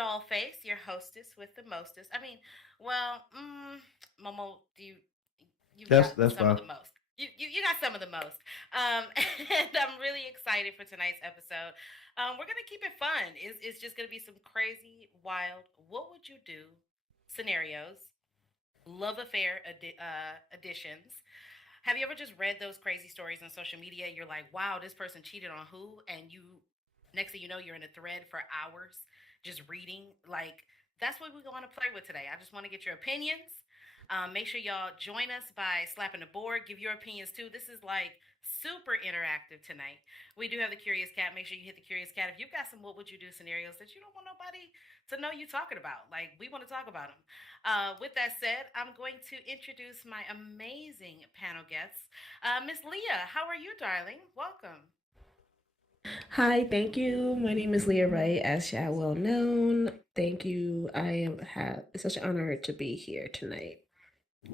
Dollface, your hostess with the mostest. I mean, well, Momo, you've got That's some of fine. the most. You got some of the most. And I'm really excited for tonight's episode. We're gonna keep it fun. It's just gonna be some crazy, wild. What would you do? Scenarios, love affair additions. Have you ever just read those crazy stories on social media? You're like, wow, this person cheated on who? And next thing you know, you're in a thread for hours just reading. Like, that's what we want to play with today. I just want to get your opinions. Make sure y'all join us by slapping the board. Give your opinions too. This is like super interactive tonight. We do have the Curious Cat. Make sure you hit the Curious Cat. If you've got some what would you do scenarios that you don't want nobody to know you talking about, like we want to talk about them. With that said, I'm going to introduce my amazing panel guests. Miss Leah, how are you, darling? Welcome. Hi, thank you. My name is Leah Wright, as you are well known. Thank you. I am it's such an honor to be here tonight.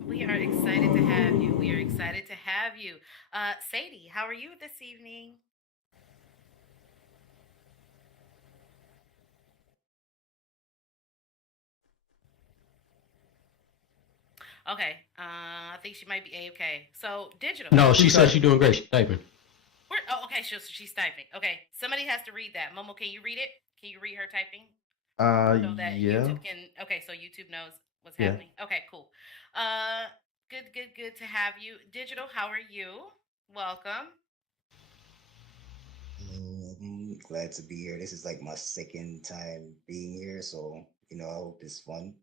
We are excited to have you. We are excited to have you. Sadie, how are you this evening? Okay, I think she might be A-okay. So, digital. No, she said Okay. she's doing great. She's typing. Okay, she's typing. Okay, somebody has to read that. Momo, can you read it? Can you read her typing so that Yeah. YouTube can? Okay, so YouTube knows what's Yeah. happening. Okay, cool. Uh, good to have you. Digital, how are you? Welcome. Hello, I'm glad to be here. This is like my second time being here, so I hope it's fun.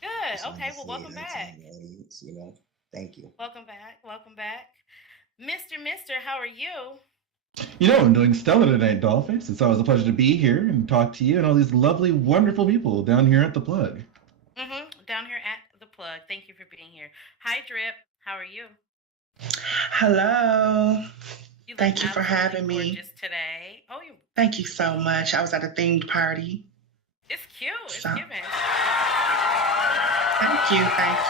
Good. Just wanted Okay, to well, say welcome hi to back. the audience. Thank you. Welcome back. Welcome back. Mister, how are you? I'm doing stellar tonight, Dolphins. It's always a pleasure to be here and talk to you and all these lovely, wonderful people down here at the plug. Down here at the plug. Thank you for being here. Hi, Drip. How are you? Hello. You look Thank you for absolutely having me. gorgeous today. Oh, you. Thank you so much. I was at a themed party. It's cute. It's So giving. thank you.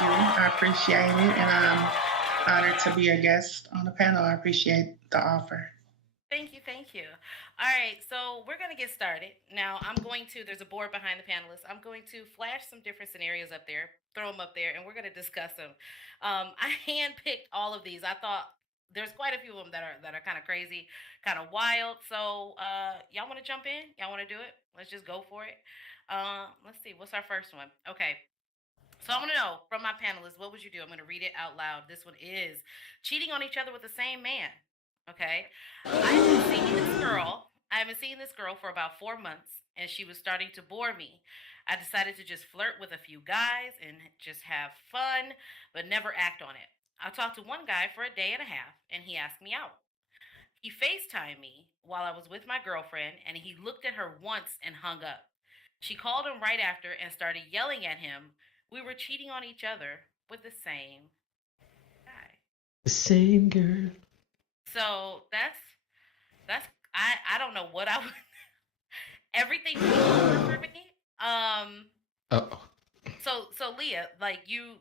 I appreciate it. And I'm honored to be a guest on the panel. I appreciate the offer. Thank you, thank you. All right, so we're going to get started. Now, there's a board behind the panelists. I'm going to flash some different scenarios up there, throw them up there, and we're going to discuss them. I handpicked all of these. I thought there's quite a few of them that are kind of crazy, kind of wild. So, y'all want to jump in? Y'all want to do it? Let's just go for it. Let's see. What's our first one? Okay. So I want to know from my panelists, what would you do? I'm going to read it out loud. This one is cheating on each other with the same man. Okay. I have been seeing this girl for about 4 months, and she was starting to bore me. I decided to just flirt with a few guys and just have fun, but never act on it. I talked to one guy for a day and a half, and he asked me out. He FaceTimed me while I was with my girlfriend, and he looked at her once and hung up. She called him right after and started yelling at him. We were cheating on each other with the same guy. The same girl. So that's I don't know what I would. Everything feels over for me. Um. Oh, So Leah, like you're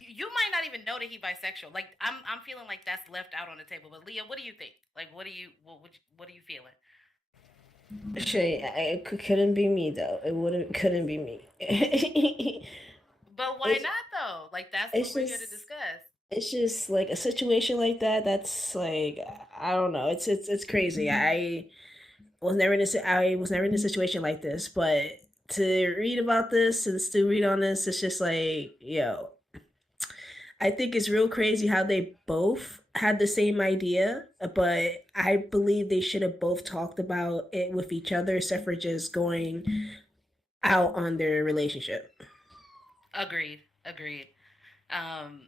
you might not even know that he bisexual. Like I'm feeling like that's left out on the table. But Leah, what do you think? Like what are you feeling? Shay, couldn't be me though. It wouldn't couldn't be me. But why it's not though? Like that's it's what we're here to just discuss. it's just like a situation like that. That's like I don't know. It's crazy. I was never in a situation like this, but to read about this and still read on this, it's just like yo. I think it's real crazy how they both had the same idea, but I believe they should have both talked about it with each other, except for just going out on their relationship. Agreed. Agreed. Um.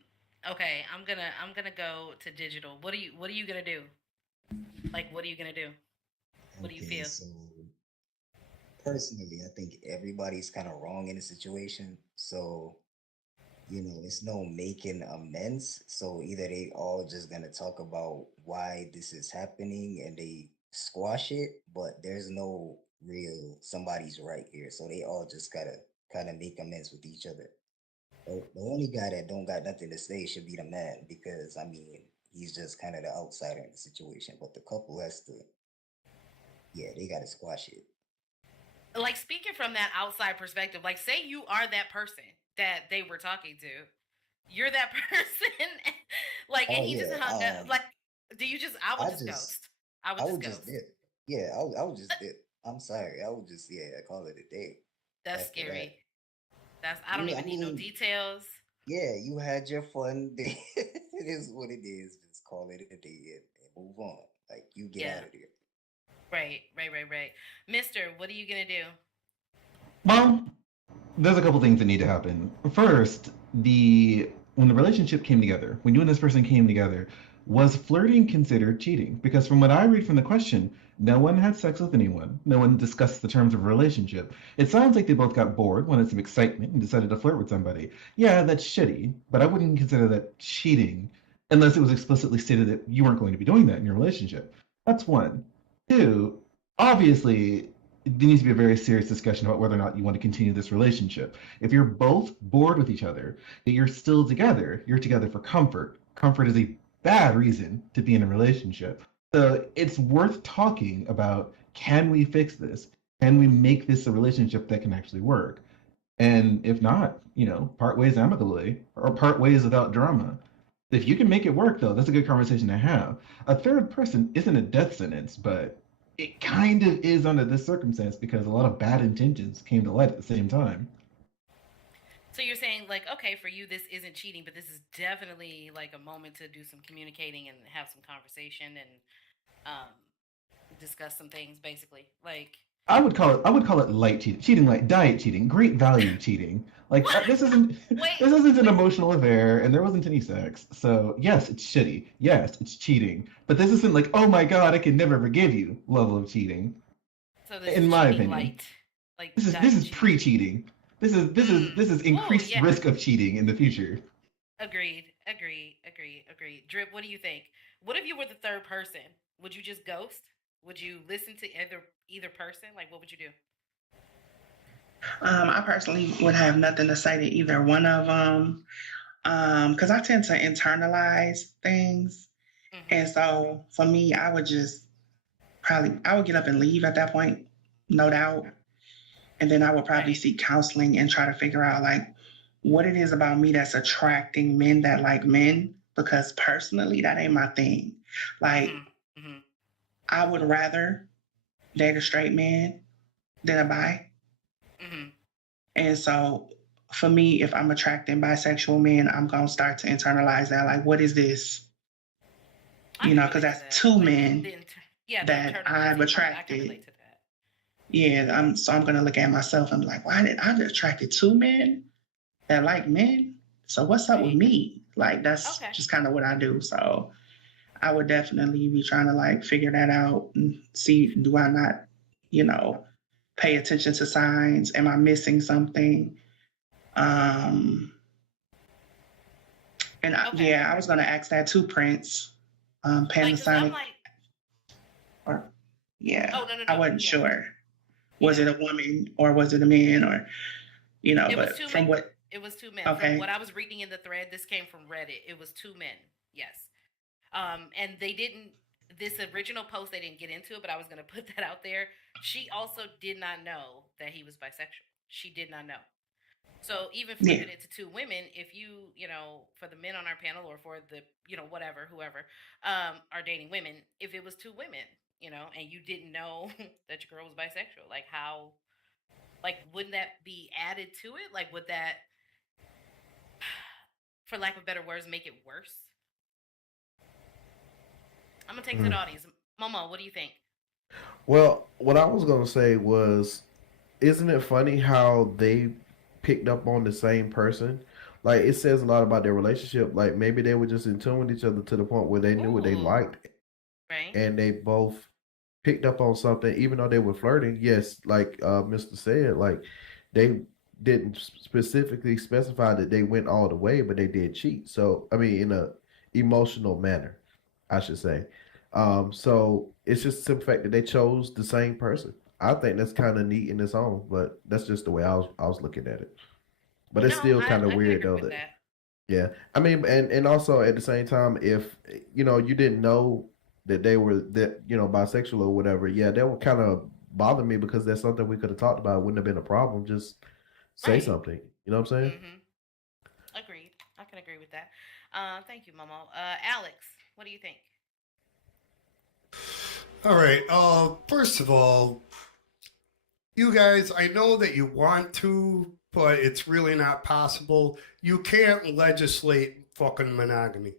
Okay, I'm gonna go to digital. What are you gonna do? Like what are you gonna do? What do you Okay, feel? so personally, I think everybody's kind of wrong in the situation. So, it's no making amends. So either they all just gonna talk about why this is happening and they squash it, but there's no real somebody's right here. So they all just gotta kind of make amends with each other. The only guy that don't got nothing to say should be the man because I mean he's just kind of the outsider in the situation. But the couple has to, yeah, they got to squash it. like speaking from that outside perspective, like say you are that person that they were talking to, you're that person, like, and Oh he just yeah. hung up. Like, do you just? I would I just just ghost. I would I just would just ghost. dip. Yeah, I would just dip. I'm sorry. I would just call it a day That's after that. scary. That's I don't I even need no mean, details. yeah, you had your fun day. It is what it is. Just call it a day and move on. Like you get Yeah. out of there. Right. Mister, what are you gonna do? Well, there's a couple things that need to happen. First, when the relationship came together, when you and this person came together, was flirting considered cheating? Because from what I read from the question, no one had sex with anyone. No one discussed the terms of a relationship. It sounds like they both got bored, wanted some excitement, and decided to flirt with somebody. Yeah, that's shitty, but I wouldn't consider that cheating unless it was explicitly stated that you weren't going to be doing that in your relationship. That's one. Two, obviously, there needs to be a very serious discussion about whether or not you want to continue this relationship. If you're both bored with each other, that you're still together, you're together for comfort. Comfort is a bad reason to be in a relationship. So it's worth talking about, can we fix this? Can we make this a relationship that can actually work? And if not, part ways amicably or part ways without drama. If you can make it work, though, that's a good conversation to have. A third person isn't a death sentence, but it kind of is under this circumstance because a lot of bad intentions came to light at the same time. So you're saying like, okay, for you this isn't cheating, but this is definitely like a moment to do some communicating and have some conversation and um, discuss some things, basically. Like, I would call it light cheating like diet cheating, great value cheating. Like what? this isn't Wait, this isn't an wait. emotional affair, and there wasn't any sex. So yes, it's shitty. Yes, it's cheating. But this isn't like, oh my god, I can never forgive you level of cheating. So this In is my cheating opinion, light, like this is diet cheating. pre-cheating. This is Oh increased yeah. risk of cheating in the future. Agreed. Drip, what do you think? What if you were the third person? Would you just ghost? Would you listen to either person? Like, what would you do? I personally would have nothing to say to either one of them, because I tend to internalize things, and Mm-hmm. so for me, I would just I would get up and leave at that point, no doubt, and then I would probably Right. seek counseling and try to figure out like what it is about me that's attracting men that like men, because personally, that ain't my thing. Like, Mm-hmm. Mm-hmm. I would rather date a straight man than a bi. Mm-hmm. And so for me, if I'm attracting bisexual men, I'm going to start to internalize that. Like, what is this? I You can know, because relate to that's that. two Like men yeah, the that I've internalizing part. I can attracted. relate to that. Yeah, I'm going to look at myself and be like, why did I attracted two men that like men? So what's up with Right. me? Like, that's Okay. just kind of what I do. So I would definitely be trying to like figure that out and see, do I not, pay attention to signs? Am I missing something? Um, and Okay. yeah, I was going to ask that too, Prince. Like, cause I'm Panasonic, like, or yeah, oh no no I no, wasn't yeah, sure. Was yeah. it a woman or was it a man or, It was but two from men. what, It was two men. From okay, what I was reading in the thread, this came from Reddit. It was two men. Yes. And they didn't. This original post they didn't get into it, but I was gonna put that out there. She also did not know that he was bisexual. She did not know. So even yeah, flipping it to two women, if for the men on our panel or for the, whatever, whoever, are dating women, if it was two women, and you didn't know that your girl was bisexual, like how, like, wouldn't that be added to it? Like, would that, for lack of better words, make it worse? I'm gonna take to the Mm. audience. Momo, what do you think? Well, what I was gonna say was, isn't it funny how they picked up on the same person? Like it says a lot about their relationship. Like maybe they were just in tune with each other to the point where they knew what they Ooh, liked, right? and they both picked up on something, even though they were flirting. Yes, like Mister said, like they didn't specifically specify that they went all the way, but they did cheat. So I mean, in a emotional manner, I should say. So it's just the simple fact that they chose the same person. I think that's kind of neat in its own, but that's just the way I was looking at it. But it's No, still kind of I can weird agree though with that that. yeah. I mean, and also at the same time, if you didn't know that they were bisexual or whatever, yeah, that would kind of bother me because that's something we could have talked about. It wouldn't have been a problem. Just say Right. something. You know what I'm saying? Agreed. I can agree with that. Thank you, Momo. Alex, what do you think? All right. First of all, you guys, I know that you want to, but it's really not possible. You can't legislate fucking monogamy.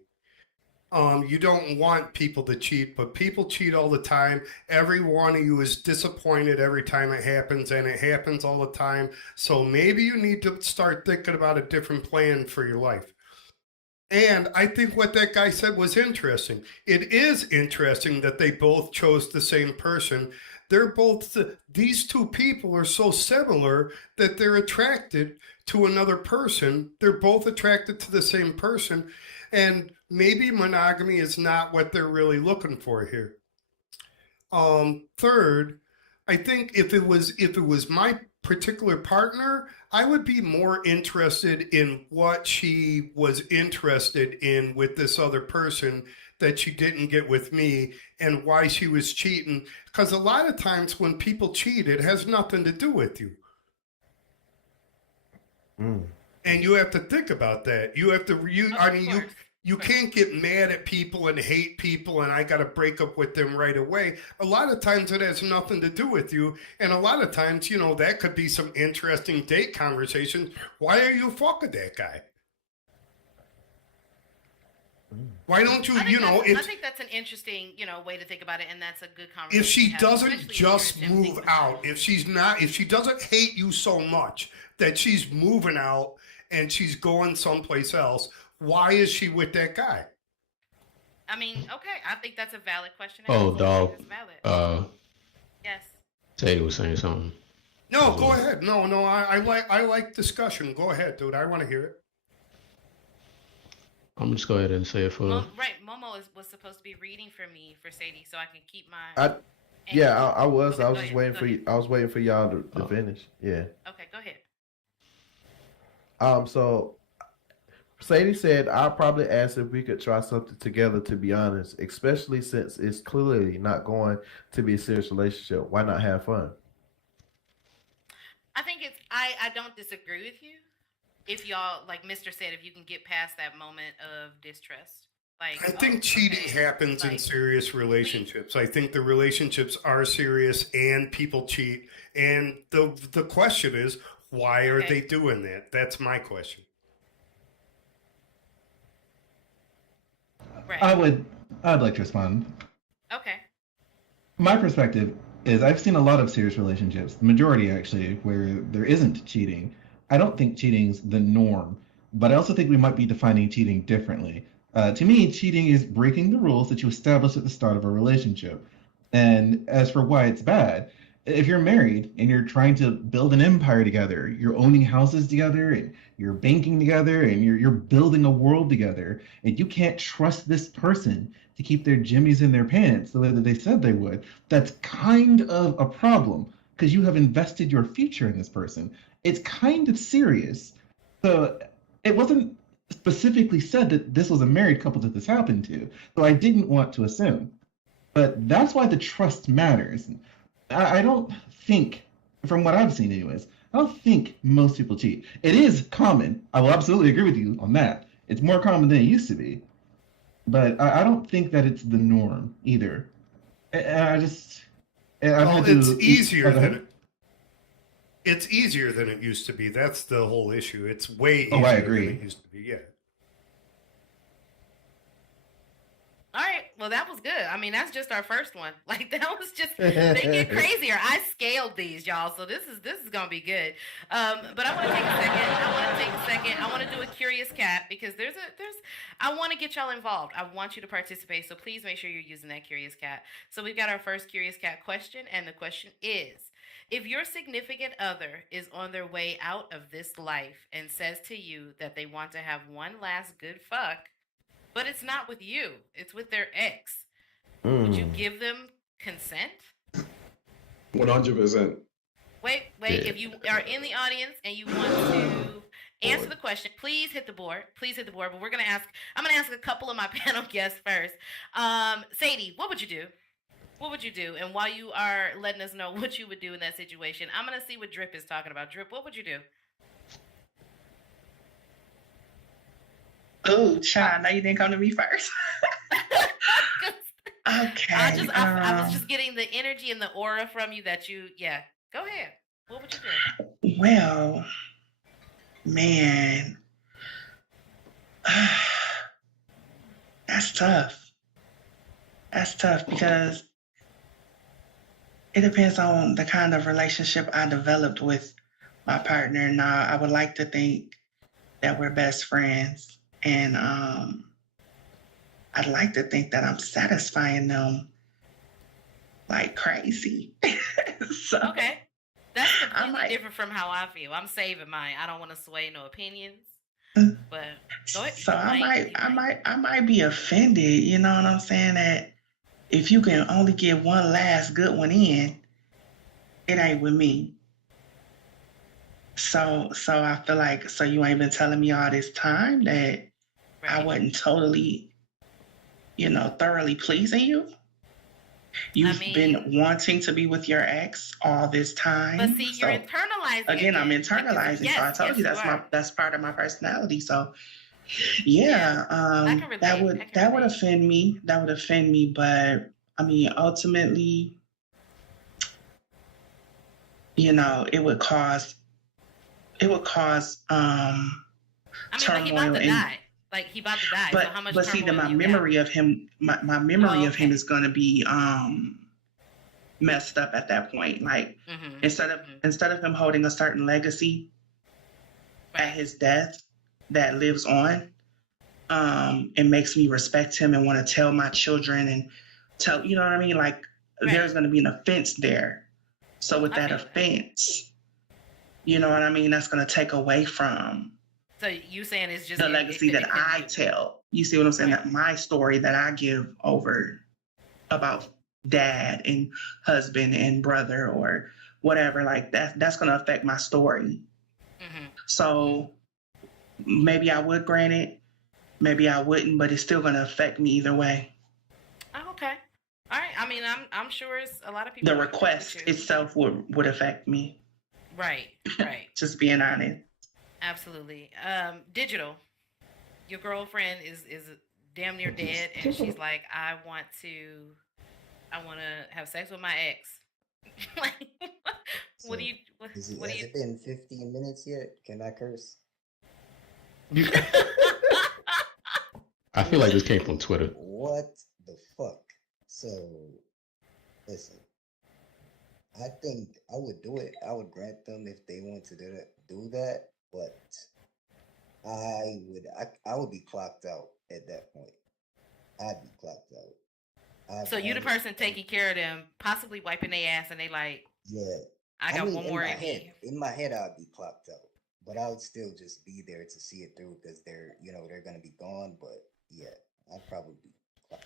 You don't want people to cheat, but people cheat all the time. Every one of you is disappointed every time it happens, and it happens all the time. So maybe you need to start thinking about a different plan for your life. And I think what that guy said was interesting. It is interesting that they both chose the same person. They're both, these two people are so similar that they're attracted to another person. They're both attracted to the same person. And maybe monogamy is not what they're really looking for here. Third, I think if it was my particular partner, I would be more interested in what she was interested in with this other person that she didn't get with me and why she was cheating. Because a lot of times when people cheat, it has nothing to do with you. And you have to think about that. You have to, you can't get mad at people and hate people and I got to break up with them right away. A lot of times it has nothing to do with you. And a lot of times, that could be some interesting date conversation. Why are you fucking that guy? Why don't you, I think that's an interesting, way to think about it, and that's a good conversation. If she to have, doesn't especially just when you're move attempting- out, if she doesn't hate you so much that she's moving out and she's going someplace else, why is she with that guy? I mean, okay, I think that's a valid question. Oh, I think dog. it's valid. Yes. Sadie was saying something. No, go ahead. No, I like discussion. Go ahead, dude. I want to hear it. I'm just go ahead and say it for. Right, Momo was supposed to be reading for me for Sadie, so I can keep my. Yeah, I was. Okay, I go was just ahead, waiting go for you. ahead. I was waiting for y'all to finish. Yeah. Okay, go ahead. So Sadie said, I'll probably ask if we could try something together, to be honest, especially since it's clearly not going to be a serious relationship. Why not have fun? I think I don't disagree with you. If y'all, like Mr. said, if you can get past that moment of distrust. Like, I think cheating happens in serious relationships. I think the relationships are serious and people cheat. And the question is, why are they doing that? That's my question. Right. I'd like to respond. Okay. My perspective is I've seen a lot of serious relationships, the majority actually, where there isn't cheating. I don't think cheating's the norm, but I also think we might be defining cheating differently. To me, cheating is breaking the rules that you established at the start of a relationship. And as for why it's bad, if you're married and you're trying to build an empire together, you're owning houses together and you're banking together and you're building a world together, and you can't trust this person to keep their jimmies in their pants the way that they said they would, that's kind of a problem because you have invested your future in this person. It's kind of serious. So it wasn't specifically said that this was a married couple that this happened to, so I didn't want to assume. But that's why the trust matters. I don't think, from what I've seen anyways, I don't think most people cheat. It is common. I will absolutely agree with you on that. It's more common than it used to be. But I don't think that it's the norm either. It's easier than it used to be. That's the whole issue. It's way easier I agree. than it used to be. Yeah. All right. Well, that was good. I mean, that's just our first one. Like, that was just, they get crazier. I scaled these, y'all. So this is going to be good. But I want to take a second. I want to do a curious cat because I want to get y'all involved. I want you to participate. So please make sure you're using that curious cat. So we've got our first curious cat question. And the question is, if your significant other is on their way out of this life and says to you that they want to have one last good fuck, but it's not with you, it's with their ex, would you give them consent? 100%. Wait, Yeah. if you are in the audience and you want to answer the question, please hit the board. But I'm gonna ask a couple of my panel guests first. Sadie, what would you do? What would you do? And while you are letting us know what you would do in that situation, I'm gonna see what Drip is talking about. Drip, what would you do? Oh, child, now you didn't come to me first. 'Cause Okay. I was just getting the energy and the aura from you that you, yeah. Go ahead. What would you do? Well, man, that's tough. That's tough because it depends on the kind of relationship I developed with my partner. Now, I would like to think that we're best friends, and I'd like to think that I'm satisfying them like crazy. So Okay. That's I completely might. different from how I feel. I'm saving mine. I don't want to sway no opinions. But go ahead. So You might. You might. I might be offended. You know what I'm saying? That if you can only get one last good one in, it ain't with me. So I feel like so you ain't been telling me all this time that I Right. wasn't totally, thoroughly pleasing you. I You've mean, been wanting to be with your ex all this but time. see, you're So internalizing again, I'm it because internalizing. So I yes, told yes, you you are. that's part of my personality. So Yeah, yeah, I can relate. I can that would relate. offend me. That would offend me. But I mean, ultimately, it would cause I mean, but he about turmoil to and die. Like he about to die. So how much but see that turmoil my you got? memory of him my memory Oh, of him okay. is gonna be messed up at that point. Like Mhm. Mhm. instead of him holding a certain legacy at Right. his death that lives on, it makes me respect him and want to tell my children and tell, you know what I mean? Like Right. there's going to be an offense there. So with I that feel that. offense, you know what I mean? That's going to take away from So you saying it's just the it legacy could that I tell. You see what I'm saying? right. That my story that I give over about dad and husband and brother or whatever, like that's going to affect my story. Mhm. So maybe I would grant it, maybe I wouldn't, but it's still going to affect me either way. Oh, okay. All right. I mean, I'm sure it's a lot of people The would agree with request you. itself would affect me. Right. Right. Just being honest. Absolutely. Digital. Your girlfriend is damn near dead, and she's like, I want to have sex with my ex. Like, what do So you what, is it what do has you? it been 15 minutes yet? Can I curse? You, I feel like this came from Twitter. What the fuck? So listen, I think I would do it. I would grant them if they want to do that, but I would be clocked out at that point. I'd be clocked out. So you the person taking care of them, possibly wiping their ass, and they like, Yeah. I I got mean, one in more my in head, me. in my head, I'd be clocked out, but I would still just be there to see it through because they're gonna be gone. But yeah, I'd probably be clocked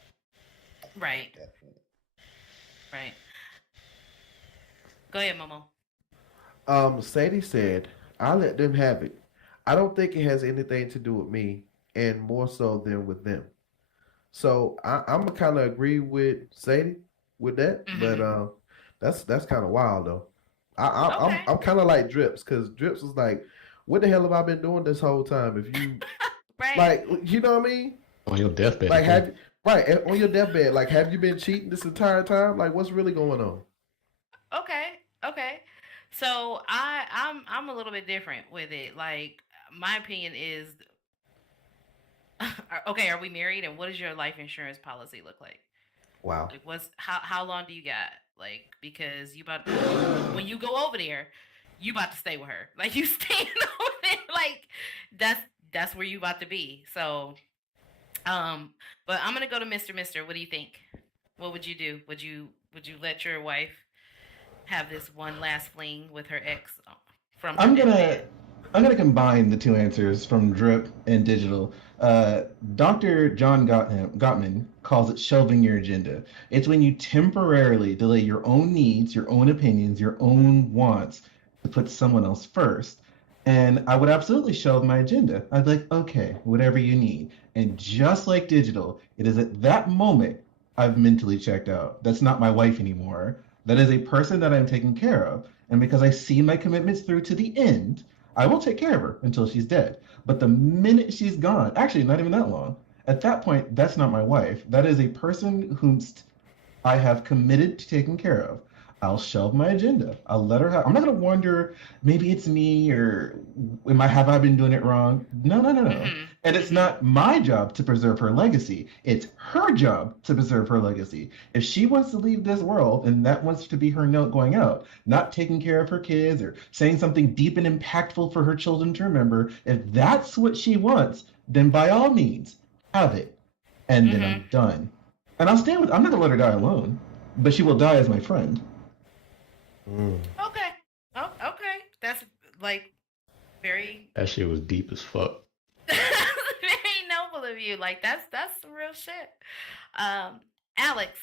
out Right. at that point. Right. Go ahead, Momo. Sadie said, "I let them have it. I don't think it has anything to do with me, and more so than with them." So I'm gonna kind of agree with Sadie with that, but Mhm. that's kind of wild though. Okay. I'm kind of like Drips because Drips was like, "What the hell have I been doing this whole time?" If you Right. like, you know what I mean? On your deathbed. Like, too. have right on your deathbed, like, have you been cheating this entire time? Like, what's really going on? Okay. Okay. So I'm a little bit different with it. Like my opinion is, okay, are we married? And what does your life insurance policy look like? Wow. Like, how long do you got? Like, because you about when you go over there, you about to stay with her. Like you staying over there. Like that's where you about to be. So, but I'm gonna go to Mr. Mister. What do you think? What would you do? Would you let your wife have this one last fling with her ex from her I'm deathbed? gonna combine the two answers from Drip and Digital. Dr. John Gottman calls it shelving your agenda. It's when you temporarily delay your own needs, your own opinions, your own wants to put someone else first. And I would absolutely shelve my agenda. I'd be like, okay, whatever you need. And just like Digital, it is at that moment I've mentally checked out. That's not my wife anymore. That is a person that I'm taking care of. And because I see my commitments through to the end, I will take care of her until she's dead. But the minute she's gone, actually, not even that long, at that point, that's not my wife. That is a person whom I have committed to taking care of. I'll shelve my agenda. I'll let her have. I'm not gonna wonder. Maybe it's me, or have I been doing it wrong? No, no, no, no. Mm-hmm. And it's not my job to preserve her legacy. It's her job to preserve her legacy. If she wants to leave this world, and that wants to be her note going out, not taking care of her kids or saying something deep and impactful for her children to remember, if that's what she wants, then by all means, have it. And then I'm done. And I'll stand with. I'm not gonna let her die alone, but she will die as my friend. Okay. Oh, okay. That's like very That shit was deep as fuck. very noble of you. Like that's some real shit. Alex,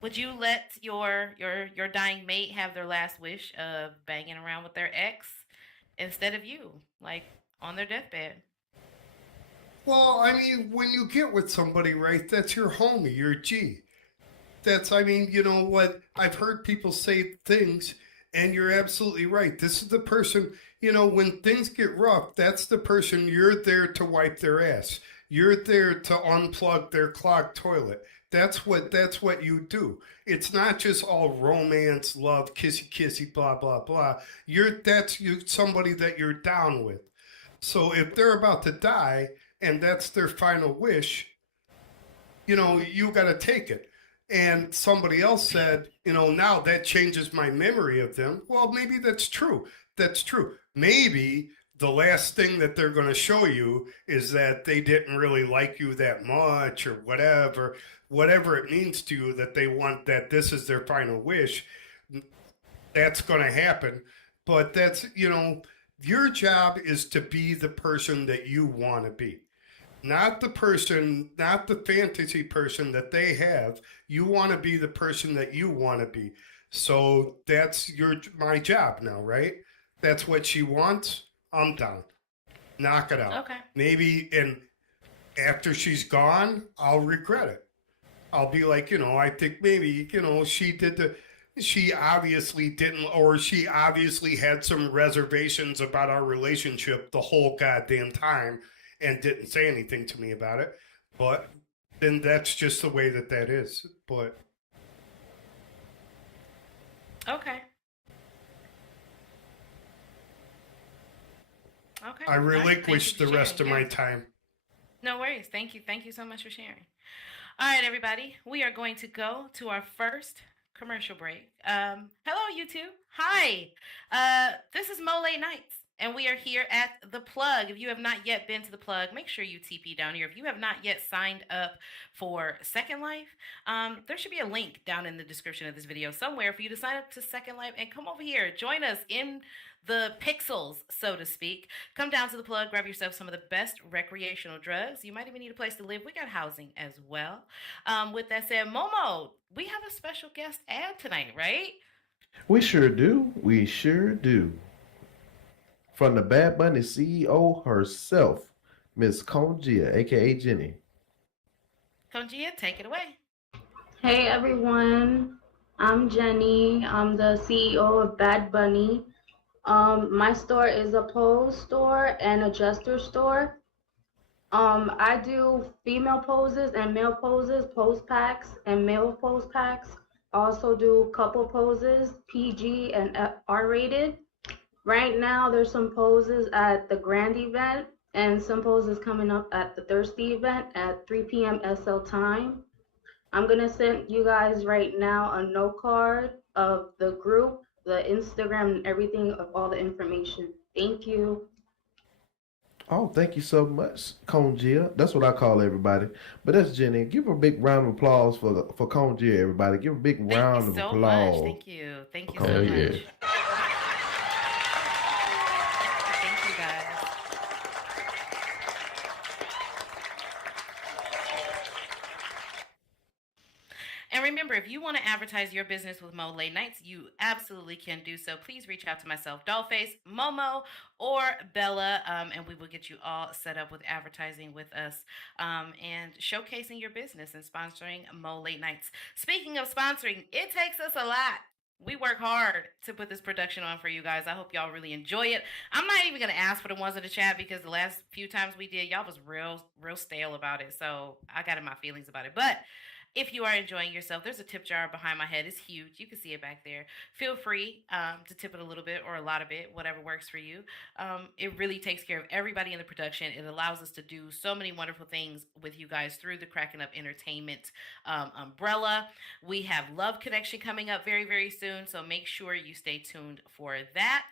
would you let your dying mate have their last wish of banging around with their ex instead of you, like on their deathbed? Well, I mean, when you get with somebody, right, that's your homie, your G. I mean, you know what? I've heard people say things, and you're absolutely right. This is the person, you know, when things get rough, that's the person you're there to wipe their ass. You're there to unplug their clogged toilet. That's what you do. It's not just all romance, love, kissy kissy, blah blah blah. That's somebody that you're down with. So if they're about to die and that's their final wish, you know, you got to take it. And somebody else said, you know, now that changes my memory of them. Well, maybe that's true. That's true. Maybe the last thing that they're going to show you is that they didn't really like you that much, or whatever it means to you, that they want, that this is their final wish. That's going to happen. But that's, you know, your job is to be the person that you want to be. Not the person, not the fantasy person that they have. You want to be the person that you want to be. So that's my job now, right? That's what she wants. I'm down. Knock it out. Okay. Maybe, and after she's gone, I'll regret it. I'll be like, you know, I think maybe, you know, she obviously didn't, or she obviously had some reservations about our relationship the whole goddamn time and didn't say anything to me about it. But then that's just the way that is. But Okay. Okay. I All right. Thank you relinquish for the rest of sharing. my Yes. time. No worries. Thank you. Thank you so much for sharing. All right, everybody. We are going to go to our first commercial break. Hello, YouTube. Hi. This is Mo Late Nights, and we are here at The Plug. If you have not yet been to The Plug, make sure you TP down here. If you have not yet signed up for Second Life, there should be a link down in the description of this video somewhere for you to sign up to Second Life and come over here. Join us in the pixels, so to speak. Come down to The Plug, grab yourself some of the best recreational drugs. You might even need a place to live. We got housing as well. With that said, Momo, we have a special guest ad tonight, right? We sure do. We sure do. From the Bad Bunny CEO herself, Miss Kongia, aka Jenny. Kongia, take it away. Hey everyone, I'm Jenny. I'm the CEO of Bad Bunny. My store is a pose store and adjuster store. I do female poses and male poses, pose packs and male pose packs. Also do couple poses, PG and R-rated. Right now there's some poses at the Grand event and some poses coming up at the Thirsty event at 3 p.m. SL time. I'm gonna send you guys right now a note card of the group, the Instagram, and everything of all the information. Thank you. Oh, thank you so much, Kongia. That's what I call everybody. But that's Jenny. Give her a big round of applause for Kongia, everybody. Give her a big round of Thank you so applause. much. Thank you. Thank you for so Hell much. yeah. Thank you, guys. And remember, if you want to advertise your business with Mo Late Nights, you absolutely can do so. Please reach out to myself, Dollface, Momo, or Bella, and we will get you all set up with advertising with us and showcasing your business and sponsoring Mo Late Nights. Speaking of sponsoring, it takes us a lot. We work hard to put this production on for you guys. I hope y'all really enjoy it. I'm not even going to ask for the ones in the chat because the last few times we did, y'all was real stale about it. So I got in my feelings about it. But if you are enjoying yourself, there's a tip jar behind my head. It's huge. You can see it back there. Feel free to tip it a little bit or a lot of it, whatever works for you. It really takes care of everybody in the production. It allows us to do so many wonderful things with you guys through the Cracking Up Entertainment umbrella. We have Love Connection coming up very, very soon, so make sure you stay tuned for that.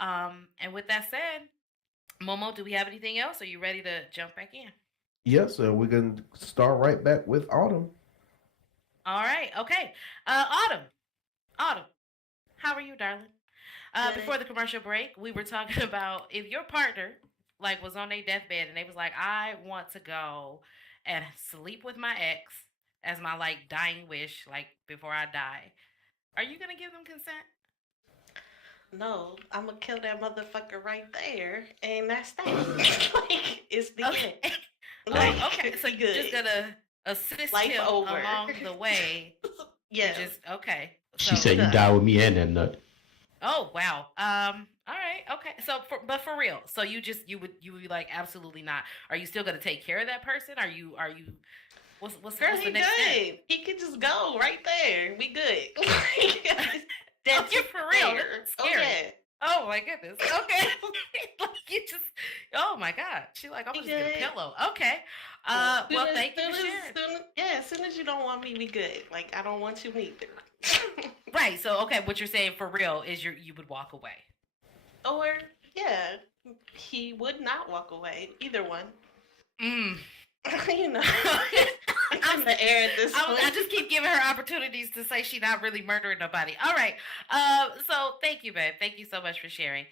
And with that said, Momo, do we have anything else? Are you ready to jump back in? Yes, so we're going to start right back with Autumn. All right. Okay. Autumn, how are you, darling? Before the commercial break, we were talking about if your partner like was on their deathbed and they was like, I want to go and sleep with my ex as my like dying wish, like before I die. Are you gonna give them consent? No, I'm gonna kill that motherfucker right there, and that's that. Like, it's the Okay. end. Like, Like, okay. So you're just gonna assist Life him over. along the way. Yeah. Just okay. She So- said you die with me and that nut. Oh wow. All right. Okay. So, but for real, so you would be like absolutely not. Are you still gonna take care of that person? Are you? What's Girl, what's he the next step? good. He could just go right there. We good. Oh, you're for real. there. That's Oh scary. yeah. Oh my goodness. Okay. Like you just. Oh my God. She like I'm He just get a good. pillow. Okay. Well, thank you for sharing. As soon as you don't want me, we good. Like, I don't want you neither. Right. So okay, what you're saying for real is you would walk away. Or, yeah, he would not walk away. Either one. Mm. You know. I'm the air at this point. I just keep giving her opportunities to say she's not really murdering nobody. All right. So thank you, babe. Thank you so much for sharing.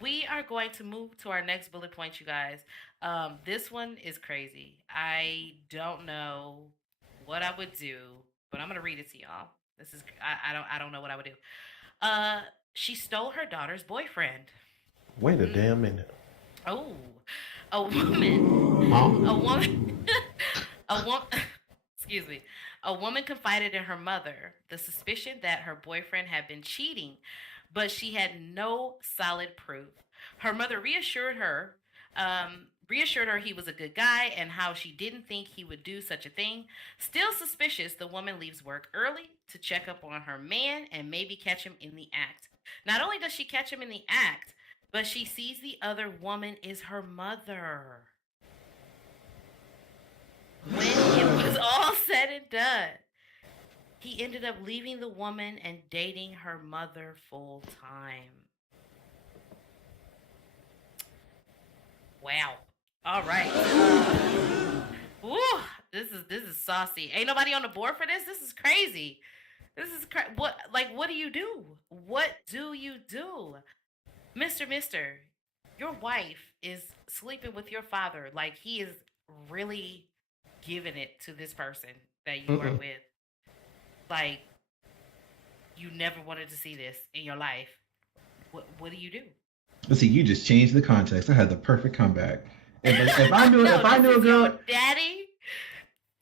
We are going to move to our next bullet point, you guys. This one is crazy. I don't know what I would do, but I'm gonna read it to y'all. This is I don't know what I would do. She stole her daughter's boyfriend. Wait a damn minute. Oh, a woman. Huh? A woman. Excuse me. A woman confided in her mother the suspicion that her boyfriend had been cheating, but she had no solid proof. Her mother reassured her he was a good guy and how she didn't think he would do such a thing. Still suspicious, the woman leaves work early to check up on her man and maybe catch him in the act. Not only does she catch him in the act, but she sees the other woman is her mother. When it was all said and done, he ended up leaving the woman and dating her mother full time. Wow. All right. Woo, this is saucy. Ain't nobody on the board for this. This is crazy. This is what do you do? What do you do? Mister, your wife is sleeping with your father. Like, he is really giving it to this person that you are with. Like, you never wanted to see this in your life. What do you do? But see, you just changed the context. I had the perfect comeback. If I knew a girl, daddy.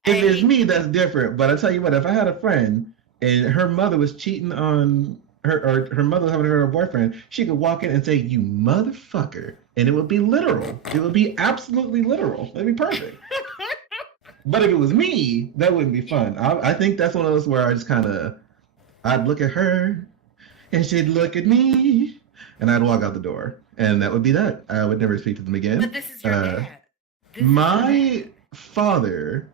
if it's me, that's different. But I tell you what, if I had a friend and her mother was cheating on her, or her mother was having her boyfriend, she could walk in and say, "You motherfucker," and it would be literal. It would be absolutely literal. It'd be perfect. But if it was me, that wouldn't be fun. I think that's one of those where I just I'd look at her, and she'd look at me, and I'd walk out the door, and that would be that. I would never speak to them again. But this is your dad. My father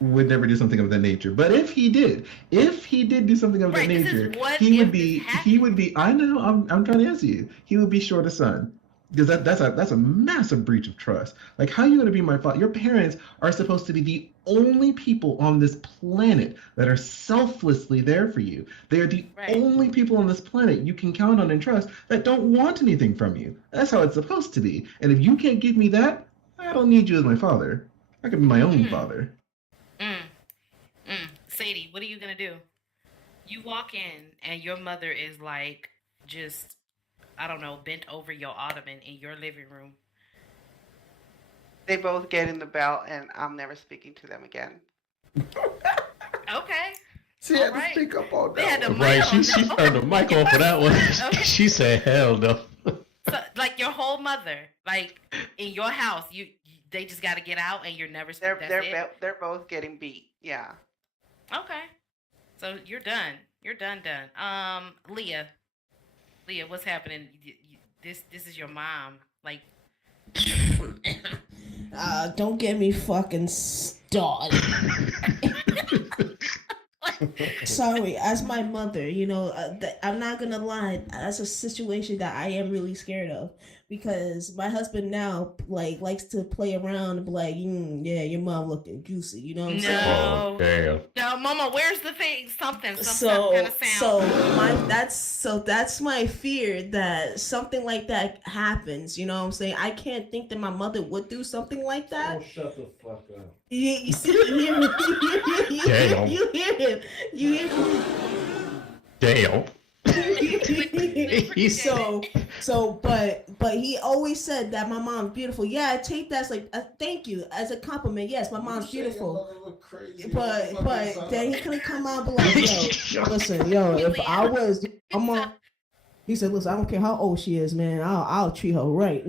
would never do something of that nature. But if he did do something of that nature, he would be. I know. I'm trying to answer you. He would be short of son. Because that's a massive breach of trust. Like, how are you going to be my father? Your parents are supposed to be the only people on this planet that are selflessly there for you. They are the only people on this planet you can count on and trust that don't want anything from you. That's how it's supposed to be. And if you can't give me that, I don't need you as my father. I can be my own father. Sadie, what are you gonna do? You walk in and your mother is like just, I don't know, bent over your ottoman in your living room. They both get in the belt, and I'm never speaking to them again. Okay. She All had to right. speak up on They had that. to one. Right, mic she on turned the mic on for that one. Okay. She said, "Hell no." So, like your whole mother, like in your house, they just got to get out, and you're never. That's it. They're both getting beat. Yeah. Okay. So you're done. You're done. Leah, what's happening? This is your mom. Like, Don't get me fucking started. Sorry, as my mother, I'm not gonna lie. That's a situation that I am really scared of because my husband now likes to play around and be like, yeah, your mom looking juicy. You know what I'm saying? no, Damn. no, Mama, where's the thing? Something kind of sound. That's my fear that something like that happens. You know what I'm saying? I can't think that my mother would do something like that. Oh, shut the fuck up. You see, you hear him. You hear him. Damn. But he always said that my mom's beautiful. Yeah, I take that as like thank you as a compliment. Yes, my mom's beautiful. But then he couldn't come out and be like, yo, listen, if I was my mom, he said, listen, I don't care how old she is, man. I'll treat her right.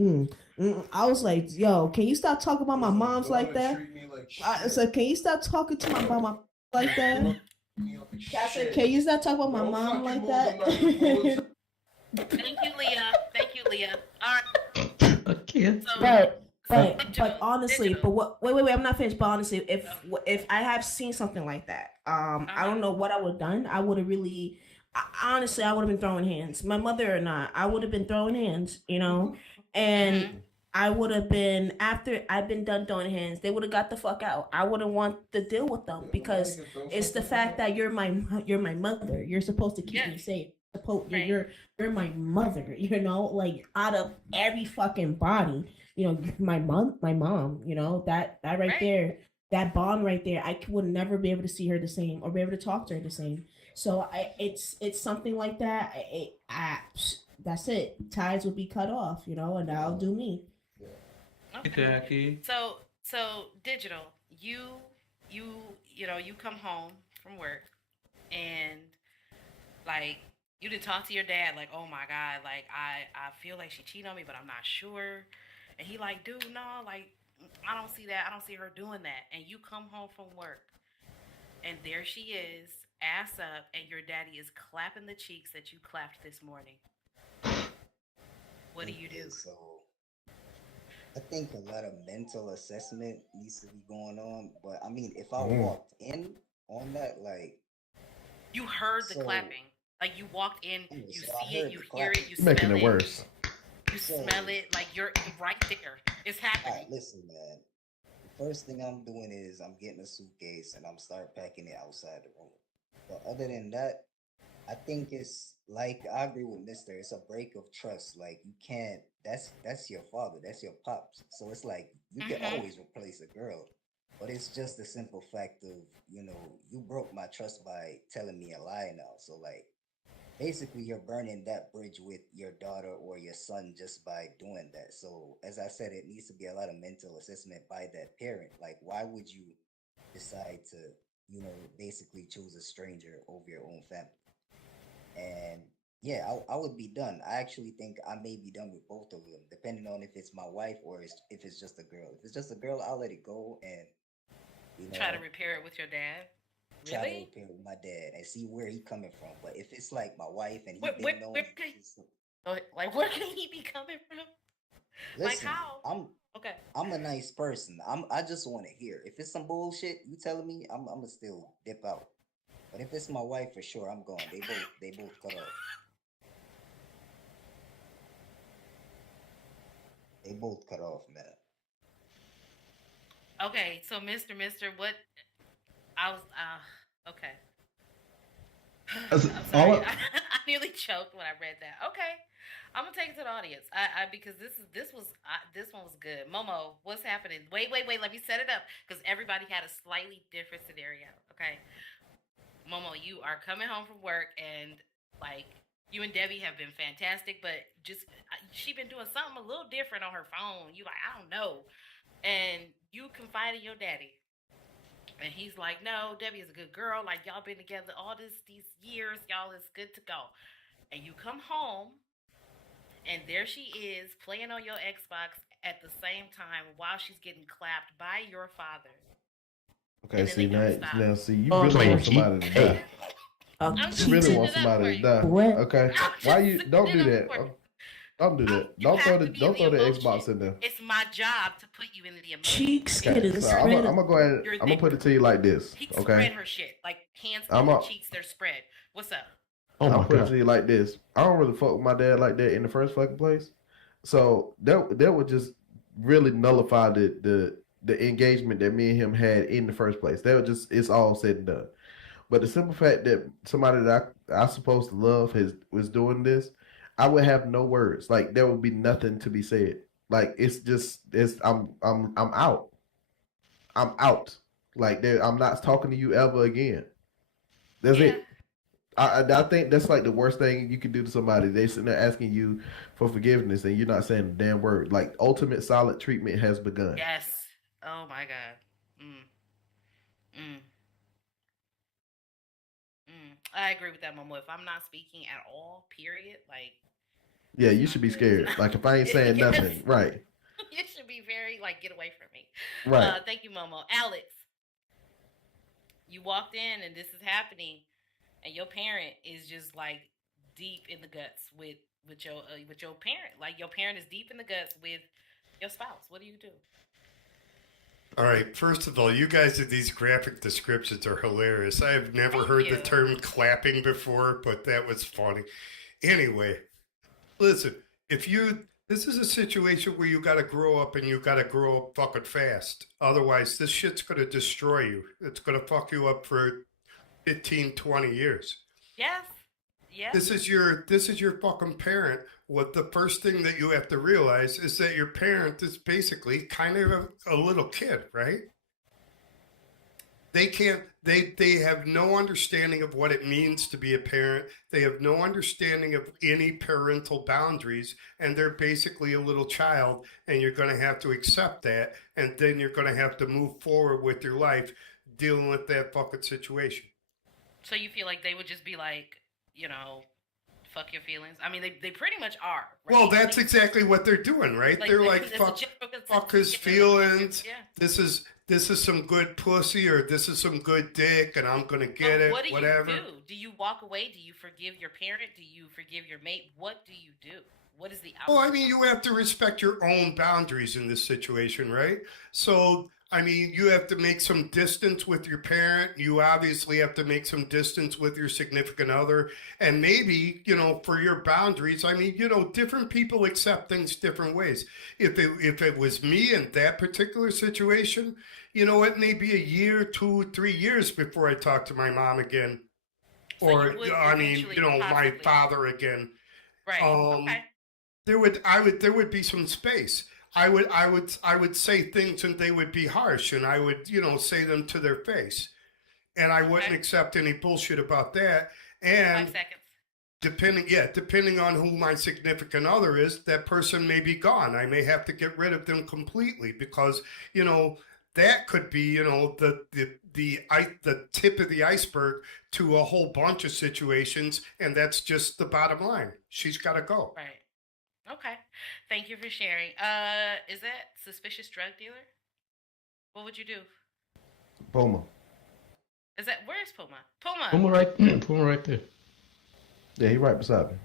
I was like, yo, can you stop talking about my moms like that? I said, can you stop talking to my mom like that? I said, can you stop talking about my mom like that? Thank you, Leah. All right. I can't. So, But honestly, wait, I'm not finished. But honestly, if I have seen something like that, I don't know what I would have done. I would have really, honestly, I would have been throwing hands. My mother or not, I would have been throwing hands, and I would have been, after I've been done throwing hands, they would have got the fuck out. I wouldn't want to deal with them because it's the fact that you're my mother. You're supposed to keep me safe. You're my mother, like out of every fucking body, my mom, that right there, that bond right there, I would never be able to see her the same or be able to talk to her the same. So it's something like that. That's it. Ties will be cut off, and I'll do me. Okay. Jackie. So digital, you come home from work and like you didn't talk to your dad like, oh my God, like I feel like she cheated on me, but I'm not sure. And he like, dude, no, like I don't see that. I don't see her doing that. And you come home from work and there she is, ass up, and your daddy is clapping the cheeks that you clapped this morning. What do you do? So I think a lot of mental assessment needs to be going on. But I mean, if I walked in on that, like you heard the clapping. Like you walked in, you see it, you hear it, you You're making smell it it. worse. You smell it, like you're right there. It's all happening. right, listen, man. The first thing I'm doing is I'm getting a suitcase and I'm start packing it outside the room. But other than that, I think it's like I agree with Mister. It's a break of trust. Like you can't. That's your father. That's your pops. So it's like you can always replace a girl, but it's just the simple fact of you broke my trust by telling me a lie now. So like basically you're burning that bridge with your daughter or your son just by doing that. So as I said, it needs to be a lot of mental assessment by that parent. Like why would you decide to basically choose a stranger over your own family? And yeah, I would be done. I actually think I may be done with both of them, depending on if it's my wife or if it's just a girl. If it's just a girl, I'll let it go and Try to repair it with your dad. try to Really? repair with my dad and see where he coming from. But if it's like my wife and he Where, been where, knowing, where can like where can he be coming from? Like listen, how? Okay. I'm a nice person. I just want to hear. If it's some bullshit you telling me, I'ma still dip out. But if it's my wife, for sure, I'm gone. They both cut off. They both cut off, man. Okay, so Mr. what I was okay. I'm sorry. I nearly choked when I read that. Okay. I'm gonna take it to the audience. I because this one was good. Momo, what's happening? Wait. Let me set it up because everybody had a slightly different scenario. Okay. Momo, you are coming home from work, and like you and Debbie have been fantastic, but just she been doing something a little different on her phone. You like, I don't know, and you confide in your daddy, and he's like, no, Debbie is a good girl. Like y'all been together all these years, y'all is good to go. And you come home, and there she is playing on your Xbox at the same time while she's getting clapped by your father. Okay, And then see they never now, stop. now see you Oh, really man. want somebody to Hey. die. I'm Oh, just You really setting want it up somebody for to you. die. what? Okay. I'm Why just you don't setting do it that? up for you. Don't do that. You Don't have throw to the be don't in the throw the Xbox emotion. in there. It's my job to put you in the emotion. Cheeks Okay, getting so spread. I'm gonna go ahead. You're I'm gonna put there. it to you like this. He Okay. spread her shit. Like hands I'm on the a- cheeks, they're spread. What's up? Oh I'll my put it god. to you like this. I don't really fuck with my dad like that in the first fucking place. So that would just really nullify the engagement that me and him had in the first place. That would just it's all said and done. But the simple fact that somebody that I supposed to love was doing this, I would have no words. Like there would be nothing to be said. Like it's I'm out. I'm out. Like I'm not talking to you ever again. That's Yeah. it. I think that's like the worst thing you can do to somebody. They sitting there asking you for forgiveness and you're not saying a damn word. Like ultimate silent treatment has begun. Yes. Oh my God. I agree with that, Momo. If I'm not speaking at all, period, like Yeah, it's you not should be good. scared. Like if I ain't saying Yes. nothing, right? You should be very like, get away from me. Right. Thank you, Momo. Alex, you walked in and this is happening, and your parent is just like deep in the guts with your parent. Like your parent is deep in the guts with your spouse. What do you do? All right. First of all, you guys of these graphic descriptions are hilarious. I have never Thank heard you. the term clapping before, but that was funny. Anyway, listen, this is a situation where you got to grow up and you got to grow up fucking fast. Otherwise, this shit's going to destroy you. It's going to fuck you up for 15, 20 years. Yes. Yes. This is your fucking parent. What the first thing that you have to realize is that your parent is basically kind of a little kid, right? They have no understanding of what it means to be a parent. They have no understanding of any parental boundaries, and they're basically a little child, and you're going to have to accept that, and then you're going to have to move forward with your life dealing with that fucking situation. So you feel like they would just be like, fuck your feelings? I mean, they pretty much are. Right? Well, that's exactly what they're doing, right? They're like, it's a fuck, joke, it's fuck a- his yeah, feelings. Yeah. This is some good pussy, or this is some good dick, and I'm gonna get But it. what do Whatever. you do? Do you walk away? Do you forgive your parent? Do you forgive your mate? What do you do? What is the outcome? Well, I mean, you have to respect your own boundaries in this situation, right? So, I mean, you have to make some distance with your parent. You obviously have to make some distance with your significant other. And maybe, for your boundaries, I mean, different people accept things different ways. If it was me in that particular situation, it may be a year, 2, 3 years before I talk to my mom again. So Or, you would I mean, eventually my possibly- father again. Right. Okay. There would be some space. I would say things and they would be harsh, and I would, say them to their face. And I wouldn't Okay. accept any bullshit about that. 5 And seconds. depending on who my significant other is, that person may be gone. I may have to get rid of them completely because, that could be, the tip of the iceberg to a whole bunch of situations, and that's just the bottom line. She's got to go. Right. Okay. Thank you for sharing. Is that suspicious drug dealer? What would you do? Puma. Where's Puma? Puma. Puma right there. Yeah, he right beside me.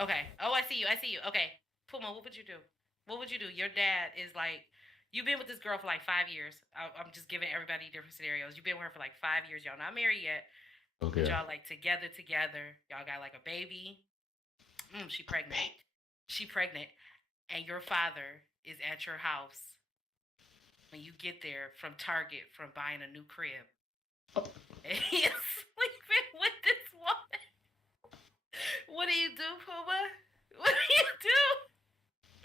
Okay. Oh, I see you. Okay. Puma, what would you do? What would you do? Your dad is like, you've been with this girl for like 5 years. I'm just giving everybody different scenarios. You've been with her for like 5 years. Y'all not married yet. Okay. But y'all like together. Y'all got like a baby. She pregnant. And your father is at your house when you get there from Target from buying a new crib. And he is sleeping with this woman. What do you do, Puma? What do you do?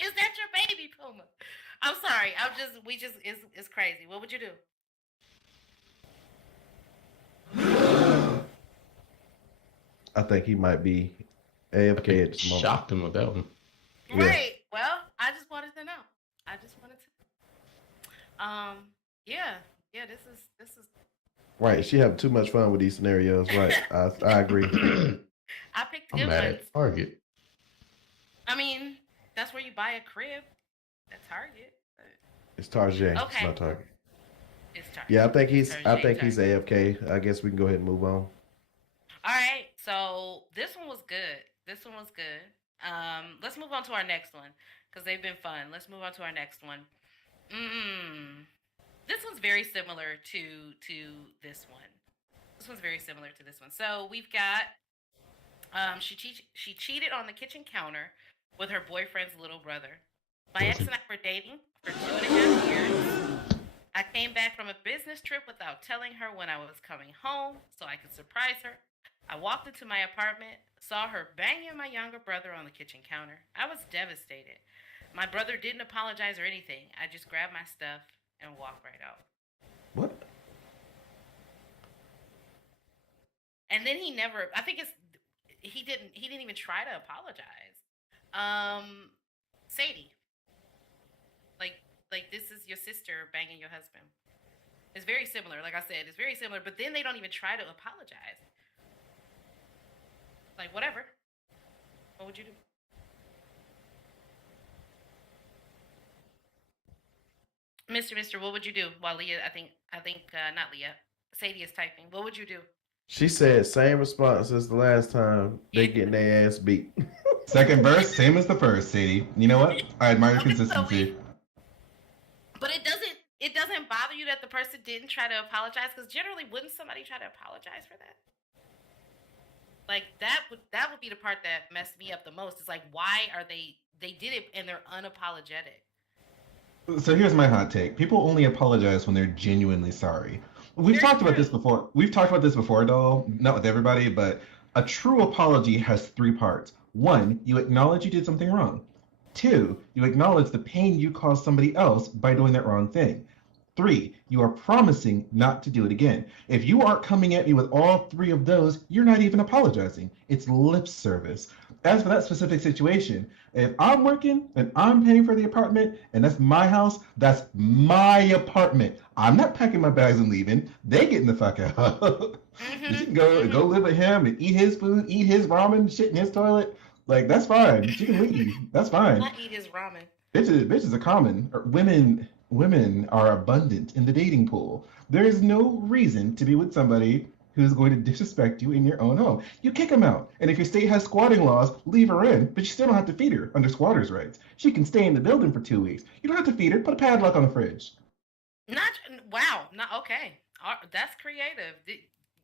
Is that your baby, Puma? I'm sorry. It's crazy. What would you do? I think he might be AFK at this moment. Shocked him with that one. Yeah. Right. Well, I just wanted to know. I just wanted to. Yeah. This is. Right. She having too much fun with these scenarios. Right. I agree. I picked I'm good mad ones. at Target. I mean, that's where you buy a crib. At Target. It's Tarjay. It's Okay. not Target. It's Target. Yeah, I think he's Target. AFK. I guess we can go ahead and move on. All right. So this one was good. Let's move on to our next one because they've been fun. Let's move on to our next one. This one's very similar to this one. This one's very similar to this one. So we've got she cheated on the kitchen counter with her boyfriend's little brother. My ex and I were dating for 2.5 years. I came back from a business trip without telling her when I was coming home so I could surprise her. I walked into my apartment, saw her banging my younger brother on the kitchen counter. I was devastated. My brother didn't apologize or anything. I just grabbed my stuff and walked right out. What? And then he never, I think he didn't even try to apologize. Sadie, like this is your sister banging your husband. It's very similar. Like I said, it's very similar, but then they don't even try to apologize. Like, whatever. What would you do? Mister, what would you do? While Leah, I think, not Leah. Sadie is typing. What would you do? She said same response as the last time. They getting their ass beat. Second verse, same as the first, Sadie. You know what? I admire your consistency. But it doesn't bother you that the person didn't try to apologize? Because generally, wouldn't somebody try to apologize for that? Like that would be the part that messed me up the most. It's like, why are they did it and they're unapologetic? So here's my hot take. People only apologize when they're genuinely sorry. We've talked about this before. We've talked about this before, though, not with everybody, but a true apology has 3 parts. 1, you acknowledge you did something wrong. 2, you acknowledge the pain you caused somebody else by doing that wrong thing. 3, you are promising not to do it again. If you aren't coming at me with all 3 of those, you're not even apologizing. It's lip service. As for that specific situation, if I'm working and I'm paying for the apartment and that's my house, that's my apartment. I'm not packing my bags and leaving. They getting the fuck out. You can go live with him and eat his food, eat his ramen, shit in his toilet. Like, that's fine. She can leave. That's fine. Not eat his ramen. Bitches are common. Women are abundant in the dating pool. There is no reason to be with somebody who's going to disrespect you in your own home. You kick them out. And if your state has squatting laws, leave her in, but you still don't have to feed her under squatters' rights. She can stay in the building for 2 weeks. You don't have to feed her. Put a padlock on the fridge. Okay. That's creative.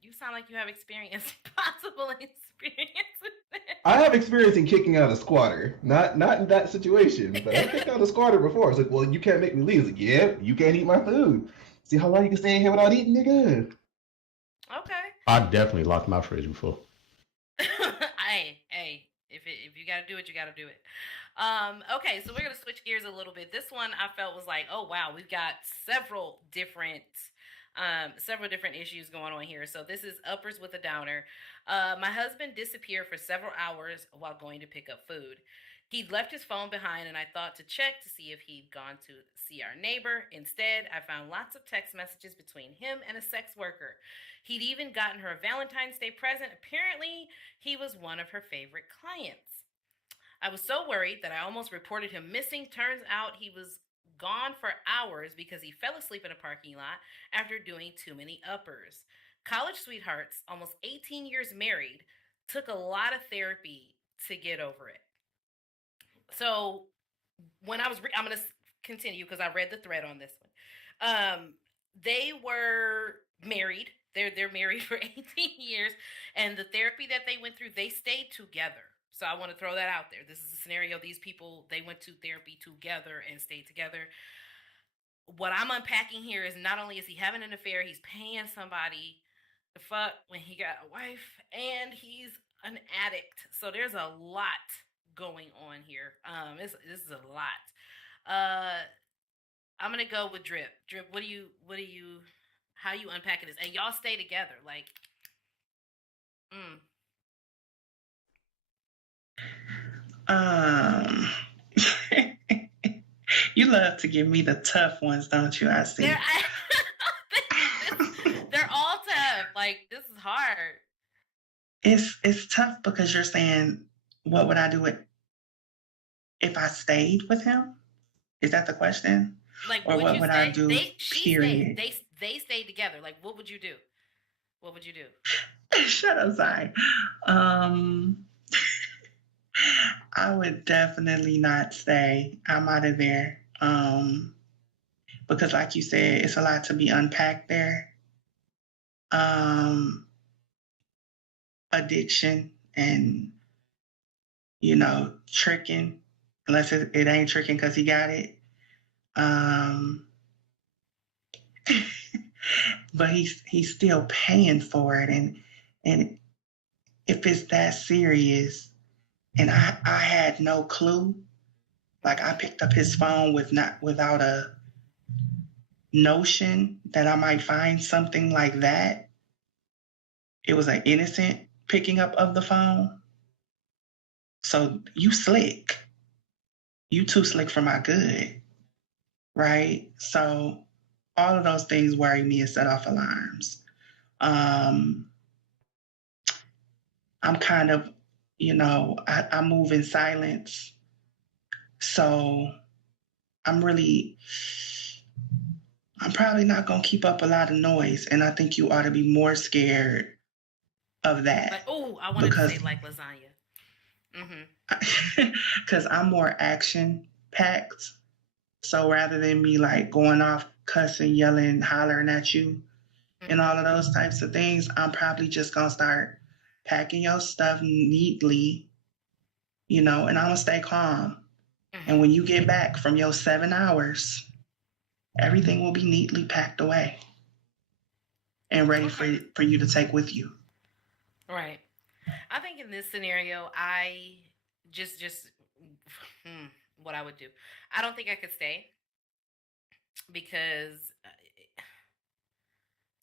You sound like you have experience, possible experience with this. I have experience in kicking out a squatter. Not in that situation, but I kicked out a squatter before. It's like, well, you can't make me leave. It's like, yeah, you can't eat my food. See how long you can stay in here without eating, nigga? Okay. I definitely locked my fridge before. Hey, if you gotta do it, you gotta do it. Okay, so we're gonna switch gears a little bit. This one I felt was like, oh wow, we've got several different issues going on here. So this is uppers with a downer. My husband disappeared for several hours while going to pick up food. He'd left his phone behind, and I thought to check to see if he'd gone to see our neighbor. Instead, I found lots of text messages between him and a sex worker. He'd even gotten her a Valentine's Day present. Apparently, he was one of her favorite clients. I was so worried that I almost reported him missing. Turns out he was gone for hours because he fell asleep in a parking lot after doing too many uppers. College sweethearts, almost 18 years married, took a lot of therapy to get over it. So when I'm going to continue because I read the thread on this one. They were married. They're married for 18 years, and the therapy that they went through, they stayed together. So I want to throw that out there. This is a scenario. These people, they went to therapy together and stayed together. What I'm unpacking here is not only is he having an affair, he's paying somebody to fuck when he got a wife, and he's an addict. So there's a lot going on here. This is a lot. I'm gonna go with Drip. Drip, how you unpacking this? And y'all stay together, like. Um, you love to give me the tough ones, don't you? I see. They're all tough. Like, this is hard. It's tough because you're saying, what would I do if I stayed with him? Is that the question? Like, Or what would I do? She Period. stayed. They stayed together. Like, what would you do? What would you do? Shut up, Zai. I would definitely not stay. I'm out of there. Because like you said, it's a lot to be unpacked there. Addiction and, tricking, unless it ain't tricking because he got it. But he's still paying for it. And if it's that serious, and I had no clue, like I picked up his phone without a notion that I might find something like that. It was an innocent picking up of the phone. So you slick. You too slick for my good, right? So all of those things worry me and set off alarms. I'm kind of, I move in silence. So I'm probably not going to keep up a lot of noise. And I think you ought to be more scared of that. Like, oh, I wanted to say like lasagna. Because I'm more action packed. So rather than me like going off cussing, yelling, hollering at you and all of those types of things, I'm probably just going to start packing your stuff neatly, and I'm going to stay calm. And when you get back from your 7 hours, everything will be neatly packed away and ready for you to take with you. Right. I think in this scenario, I just what I would do. I don't think I could stay because,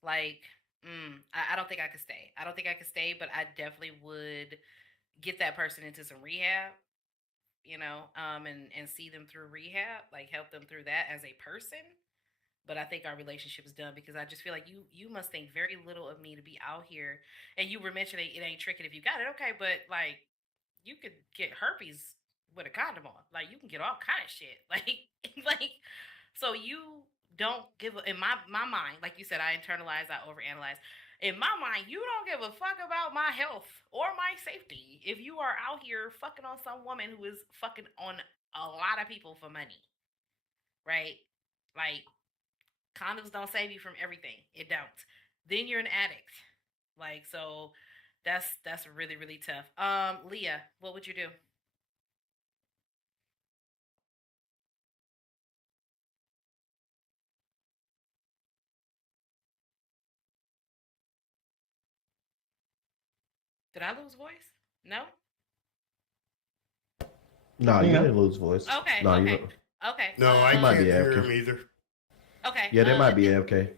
I don't think I could stay. I don't think I could stay, but I definitely would get that person into some rehab, and see them through rehab, like help them through that as a person. But I think our relationship is done because I just feel like you must think very little of me to be out here. And you were mentioning it ain't tricking if you got it. Okay, but like you could get herpes with a condom on. Like you can get all kind of shit. Like so you don't give in my mind, like you said, I internalize, I overanalyze. In my mind, you don't give a fuck about my health or my safety if you are out here fucking on some woman who is fucking on a lot of people for money. Right? Like condoms don't save you from everything. It don't. Then you're an addict. Like, so that's really, really tough. Leah, what would you do? Did I lose voice? No? No, you didn't lose voice. Okay. No, okay. Okay. No, I might can't be hear AFK. him either. Okay. Yeah, that might be AFK.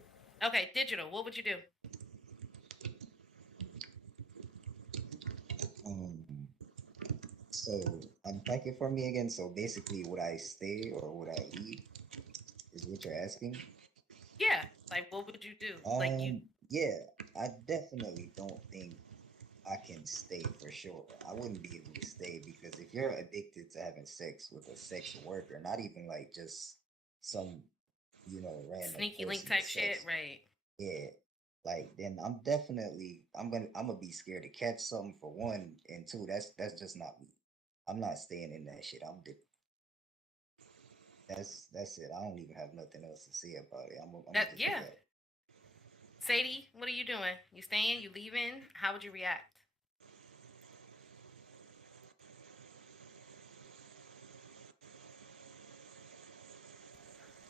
Okay, digital. What would you do? So unpack it for me again. So basically, would I stay or would I leave? Is what you're asking? Yeah. Like, what would you do? Like you. Yeah, I definitely don't think I can stay for sure. I wouldn't be able to stay because if you're addicted to having sex with a sex worker, not even like just some, random Sneaky link person type with shit, sex, right? yeah, like then I'm gonna be scared to catch something for one, and two, that's just not me. I'm not staying in that shit. That's it. I don't even have nothing else to say about it. I'm That just yeah. do that. Sadie, what are you doing? You staying? You leaving? How would you react?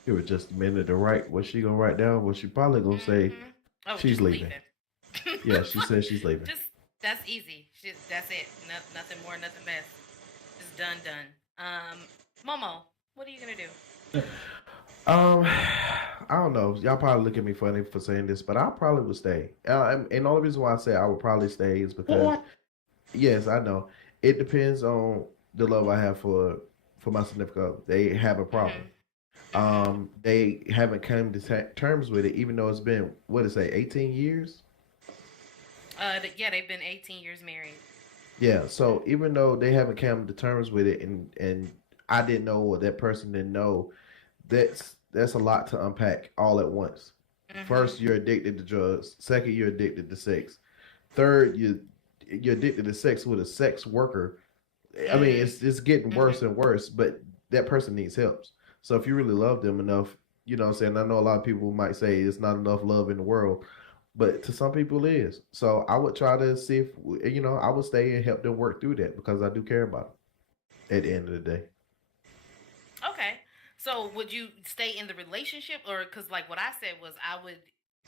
Give it just a minute to write what she gonna write down. What she probably gonna say Oh, she's just leaving. Yeah, she says she's leaving. Just that's easy. That's it. Nothing more, nothing less. Just done. Momo, what are you gonna do? I don't know. Y'all probably look at me funny for saying this, but I probably would stay. And the only reason why I say I would probably stay is because, yes, I know it depends on the love I have for my significant other. They have a problem. They haven't come to terms with it, even though it's been, what is it, 18 years? Yeah, they've been 18 years married. Yeah, so even though they haven't come to terms with it, and I didn't know, or that person didn't know, that's a lot to unpack all at once. First, you're addicted to drugs. Second, you're addicted to sex. Third, you're addicted to sex with a sex worker. I mean, it's getting worse and worse, but that person needs help. So if you really love them enough, you know what I'm saying? I know a lot of people might say it's not enough love in the world, but to some people it is. So I would try to see if, I would stay and help them work through that, because I do care about them at the end of the day. Okay. So would you stay in the relationship, or because like what I said was I would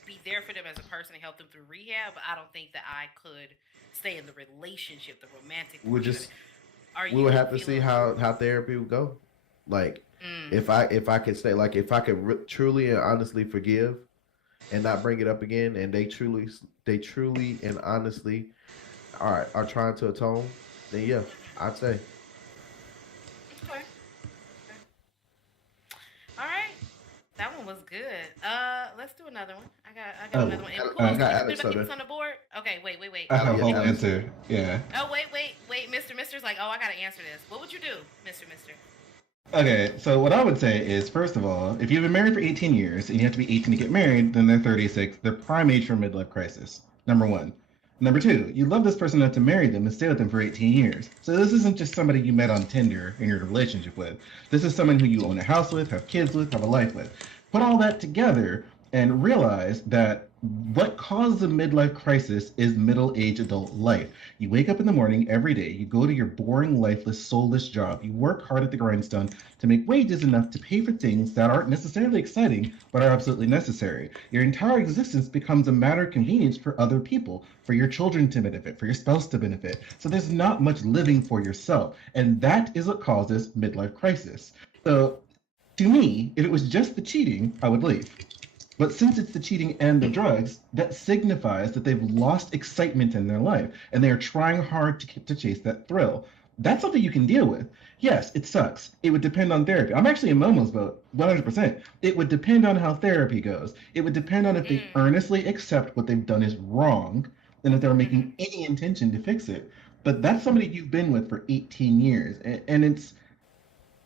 be there for them as a person and help them through rehab, but I don't think that I could stay in the relationship, the romantic. We would have to see how therapy would go. Like if I could stay, like if I could truly and honestly forgive and not bring it up again, and they truly and honestly are trying to atone, then yeah, I'd say. Okay. All right. That one was good. Let's do another one. I got another one. And got Alex Alex on the board? Okay, wait. I have a whole Alex. answer. Yeah. Oh, wait. Mister's like, oh, I gotta answer this. What would you do, Mister? Okay, so what I would say is, first of all, if you've been married for 18 years and you have to be 18 to get married, then they're 36. They're prime age for midlife crisis. Number one. Number two, you love this person enough to marry them and stay with them for 18 years. So this isn't just somebody you met on Tinder and you're in a relationship with. This is someone who you own a house with, have kids with, have a life with. Put all that together and realize that what causes a midlife crisis is middle-aged adult life. You wake up in the morning every day, you go to your boring, lifeless, soulless job, you work hard at the grindstone to make wages enough to pay for things that aren't necessarily exciting, but are absolutely necessary. Your entire existence becomes a matter of convenience for other people, for your children to benefit, for your spouse to benefit. So there's not much living for yourself, and that is what causes midlife crisis. So, to me, if it was just the cheating, I would leave. But since it's the cheating and the drugs, that signifies that they've lost excitement in their life and they are trying hard to chase that thrill. That's something you can deal with. Yes, it sucks. It would depend on therapy. I'm actually in Momo's boat, 100%. It would depend on how therapy goes. It would depend on if they earnestly accept what they've done is wrong and if they're making any intention to fix it. But that's somebody you've been with for 18 years. And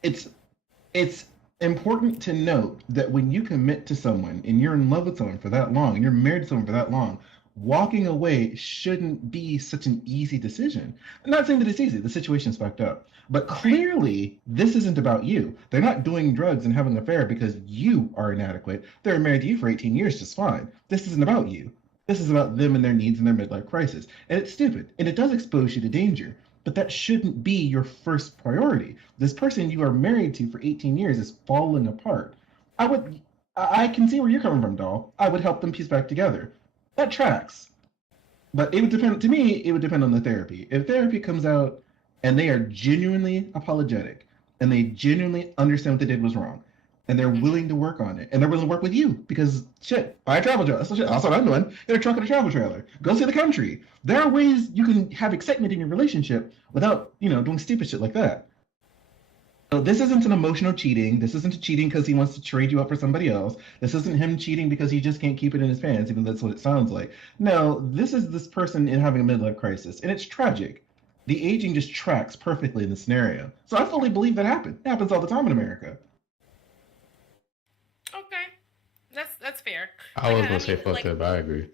it's important to note that when you commit to someone and you're in love with someone for that long and you're married to someone for that long, walking away shouldn't be such an easy decision. I'm not saying that it's easy. The situation's fucked up. But clearly, this isn't about you. They're not doing drugs and having an affair because you are inadequate. They're married to you for 18 years just fine. This isn't about you. This is about them and their needs and their midlife crisis. And it's stupid. And it does expose you to danger. But that shouldn't be your first priority. This person you are married to for 18 years is falling apart. I can see where you're coming from, doll. I would help them piece back together. That tracks. But it would depend, to me, it would depend on the therapy. If therapy comes out and they are genuinely apologetic and they genuinely understand what they did was wrong and they're willing to work on it and they're willing to work with you because shit, buy a travel trailer. That's what I'm doing. Get a truck and a travel trailer. Go see the country. There are ways you can have excitement in your relationship without, doing stupid shit like that. So this isn't an emotional cheating. This isn't cheating because he wants to trade you up for somebody else. This isn't him cheating because he just can't keep it in his pants, even though that's what it sounds like. No, this is this person in having a midlife crisis, and it's tragic. The aging just tracks perfectly in the scenario. So I fully believe that happened. It happens all the time in America. Okay, that's fair. I was gonna say fuck that, but I agree.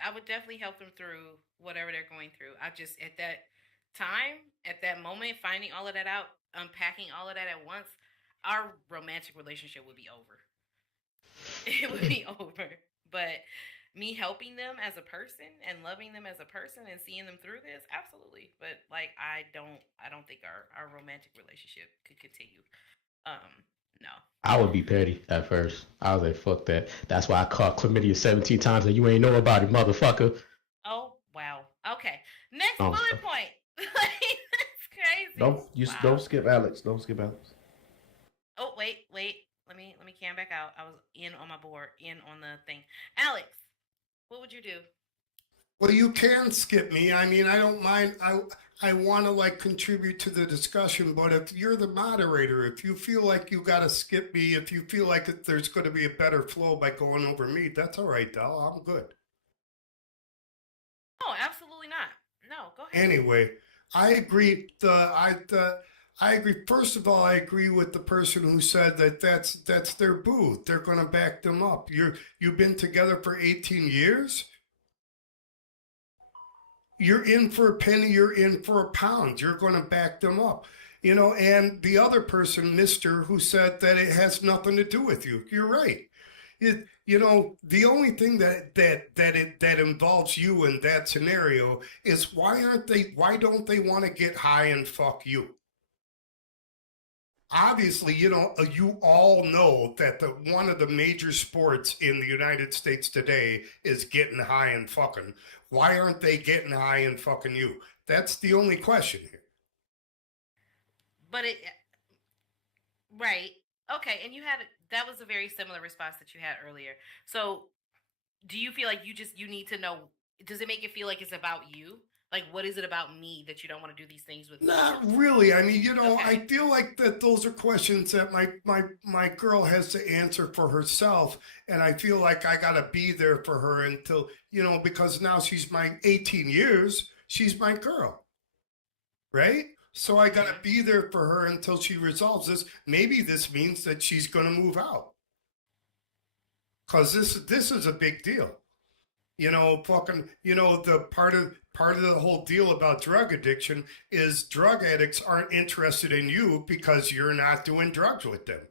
I would definitely help them through whatever they're going through. I just at that moment, finding all of that out, unpacking all of that at once, our romantic relationship would be over. It would be over. But me helping them as a person and loving them as a person and seeing them through this, absolutely. But I don't think our romantic relationship could continue. No. I would be petty at first. I was like, fuck that. That's why I caught chlamydia 17 times and you ain't know about it, motherfucker. Oh, wow. Okay. Next bullet point. That's crazy. Don't skip Alex. Don't skip Alex. Oh, wait. Let me cam back out. I was in on my board, in on the thing. Alex, what would you do? Well, you can skip me. I mean, I don't mind. I want to like contribute to the discussion, but if you're the moderator, if you feel like you got to skip me, if you feel like there's going to be a better flow by going over me, that's all right, Del. I'm good. No, absolutely not. No, go ahead. Anyway, I agree. I agree. First of all, I agree with the person who said that that's their boo. They're going to back them up. You've been together for 18 years. You're in for a penny, you're in for a pound. You're going to back them up. You know, and the other person, Mr., who said that it has nothing to do with you. You're right. You know, the only thing that involves you in that scenario is why don't they want to get high and fuck you? Obviously, you know, you all know that one of the major sports in the United States today is getting high and fucking. Why aren't they getting high and fucking you? That's the only question here. But right. Okay, and that was a very similar response that you had earlier. So, do you feel like you need to know, does it make it feel like it's about you? Like, what is it about me that you don't want to do these things with me? Not really. I mean, you know, Okay. I feel like that those are questions that my girl has to answer for herself. And I feel like I got to be there for her until, you know, because now she's my 18 years, she's my girl. Right? So I got to be there for her until she resolves this. Maybe this means that she's going to move out. Because this is a big deal. You know, fucking, you know, the part of the whole deal about drug addiction is drug addicts aren't interested in you because you're not doing drugs with them.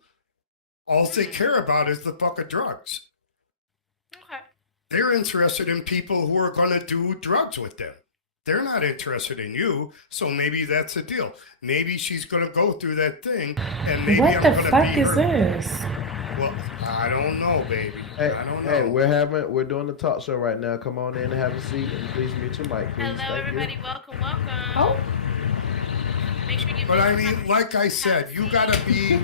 All they care about is the fucking drugs. Okay. They're interested in people who are going to do drugs with them. They're not interested in you, so maybe that's the deal. Maybe she's going to go through that thing, and maybe What I'm the going to fuck be is her. this? Well, I don't know, baby. Hey, I don't know. hey, we're doing the talk show right now. Come on in and have a seat, and please mute your mic, please. Hello, Thank everybody. you. Welcome, welcome. Oh, Make sure you. But I mean, like I said, you gotta be.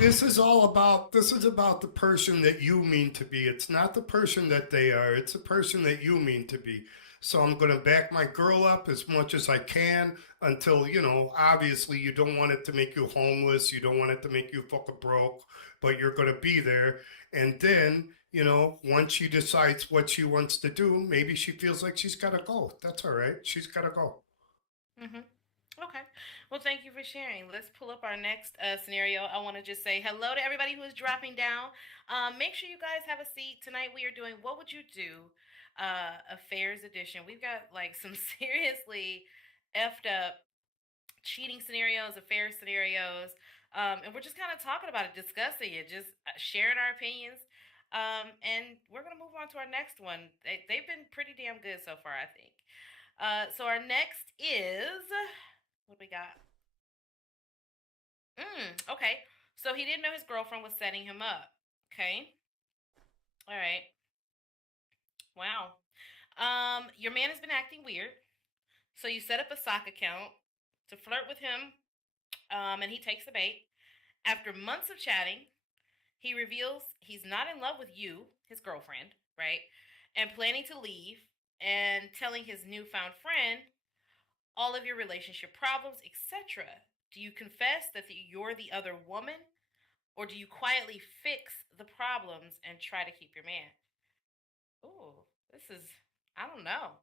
This is about the person that you mean to be. It's not the person that they are. It's the person that you mean to be. So I'm gonna back my girl up as much as I can until, you know, obviously you don't want it to make you homeless. You don't want it to make you fucking broke, but you're gonna be there. And then, you know, once she decides what she wants to do, maybe she feels like she's gotta go. That's all right. She's gotta go. Mm-hmm. Okay. Well, thank you for sharing. Let's pull up our next scenario. I want to just say hello to everybody who is dropping down. Make sure you guys have a seat. Tonight we are doing What Would You Do? Affairs edition. We've got like some seriously effed up cheating scenarios, affair scenarios. And we're just kind of talking about it, discussing it, just sharing our opinions. And we're going to move on to our next one. They've been pretty damn good so far, I think. So our next is, what do we got? Okay. So he didn't know his girlfriend was setting him up. Okay. All right. Wow. Your man has been acting weird. So you set up a sock account to flirt with him, and he takes the bait. After months of chatting, he reveals he's not in love with you, his girlfriend, right? And planning to leave and telling his newfound friend all of your relationship problems, etc. Do you confess that you're the other woman, or do you quietly fix the problems and try to keep your man? Ooh, this is, I don't know.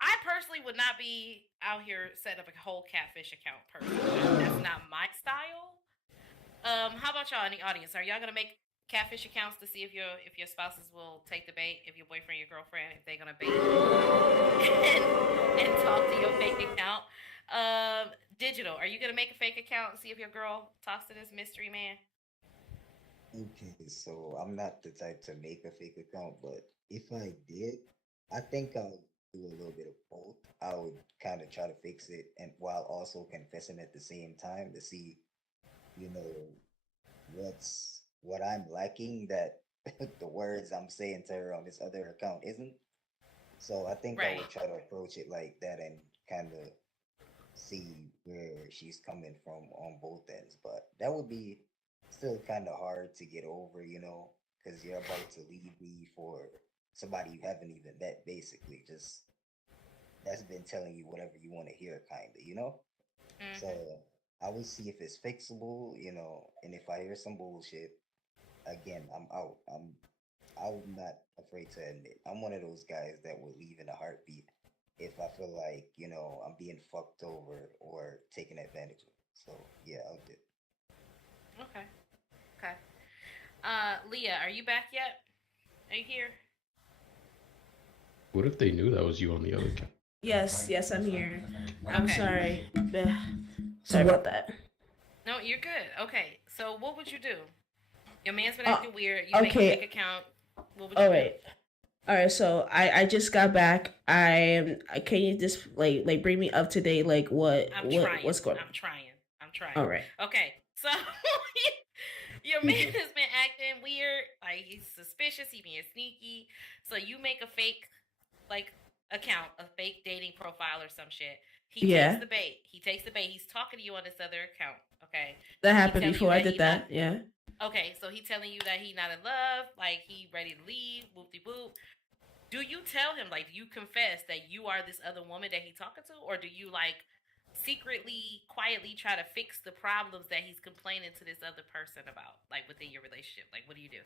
I personally would not be out here setting up a whole catfish account personally. That's not my style. How about y'all in the audience? Are y'all gonna make catfish accounts to see if your spouses will take the bait, if your boyfriend, your girlfriend, if they're gonna bait and talk to your fake account? Digital, are you gonna make a fake account and see if your girl talks to this mystery man? Okay, so I'm not the type to make a fake account, but if I did, I think I'll do a little bit of both. I would kind of try to fix it and while also confessing at the same time to see, you know, what I'm lacking that the words I'm saying to her on this other account isn't. So I think I Right. would try to approach it like that and kind of see where she's coming from on both ends. But that would be still kind of hard to get over, you know, because you're about to leave me for somebody you haven't even met, basically. Just that's been telling you whatever you want to hear, kind of, you know? Hmm. So I will see if it's fixable, you know, and if I hear some bullshit, again, I'm out. I'm not afraid to admit. I'm one of those guys that will leave in a heartbeat if I feel like, you know, I'm being fucked over or taken advantage of. So yeah, I'll do. Okay. Okay. Leah, are you back yet? Are you here? What if they knew that was you on the other account? Yes, I'm here. I'm Okay. sorry. Sorry about that. No, you're good. Okay. So what would you do? Your man's been Uh, acting weird. You make a okay. fake account. What would you All do? right. All right, so I just got back. Can you just like bring me up to date, like I'm trying. what's going I'm trying. I'm trying. on? All right. Okay. So your man has been acting weird. Like he's suspicious. He being sneaky. So you make a fake like account, a fake dating profile or some shit. He Yeah, takes the bait. He takes the bait. He's talking to you on this other account. Okay. that He happened telling you before I that he did not that. Yeah. okay. So he telling you that he not in love. Like he ready to leave. Whoop de whoop. Do you tell him, like, do you confess that you are this other woman that he's talking to, or do you like secretly, quietly try to fix the problems that he's complaining to this other person about, like within your relationship? Like, what do you do?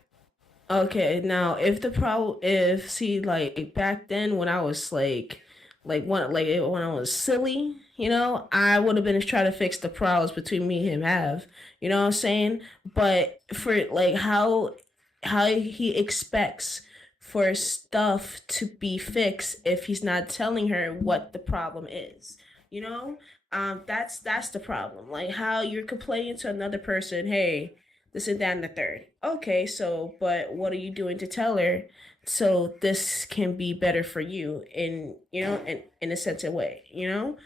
Okay, now if see like back then when I was when I was silly, I would have been trying to fix the problems between me and him have, you know what I'm saying? But for like how he expects for stuff to be fixed if he's not telling her what the problem is, you know? That's the problem. Like how you're complaining to another person, hey, this and that and the third. Okay, so but what are you doing to tell her so this can be better for you in a sense of way, you know?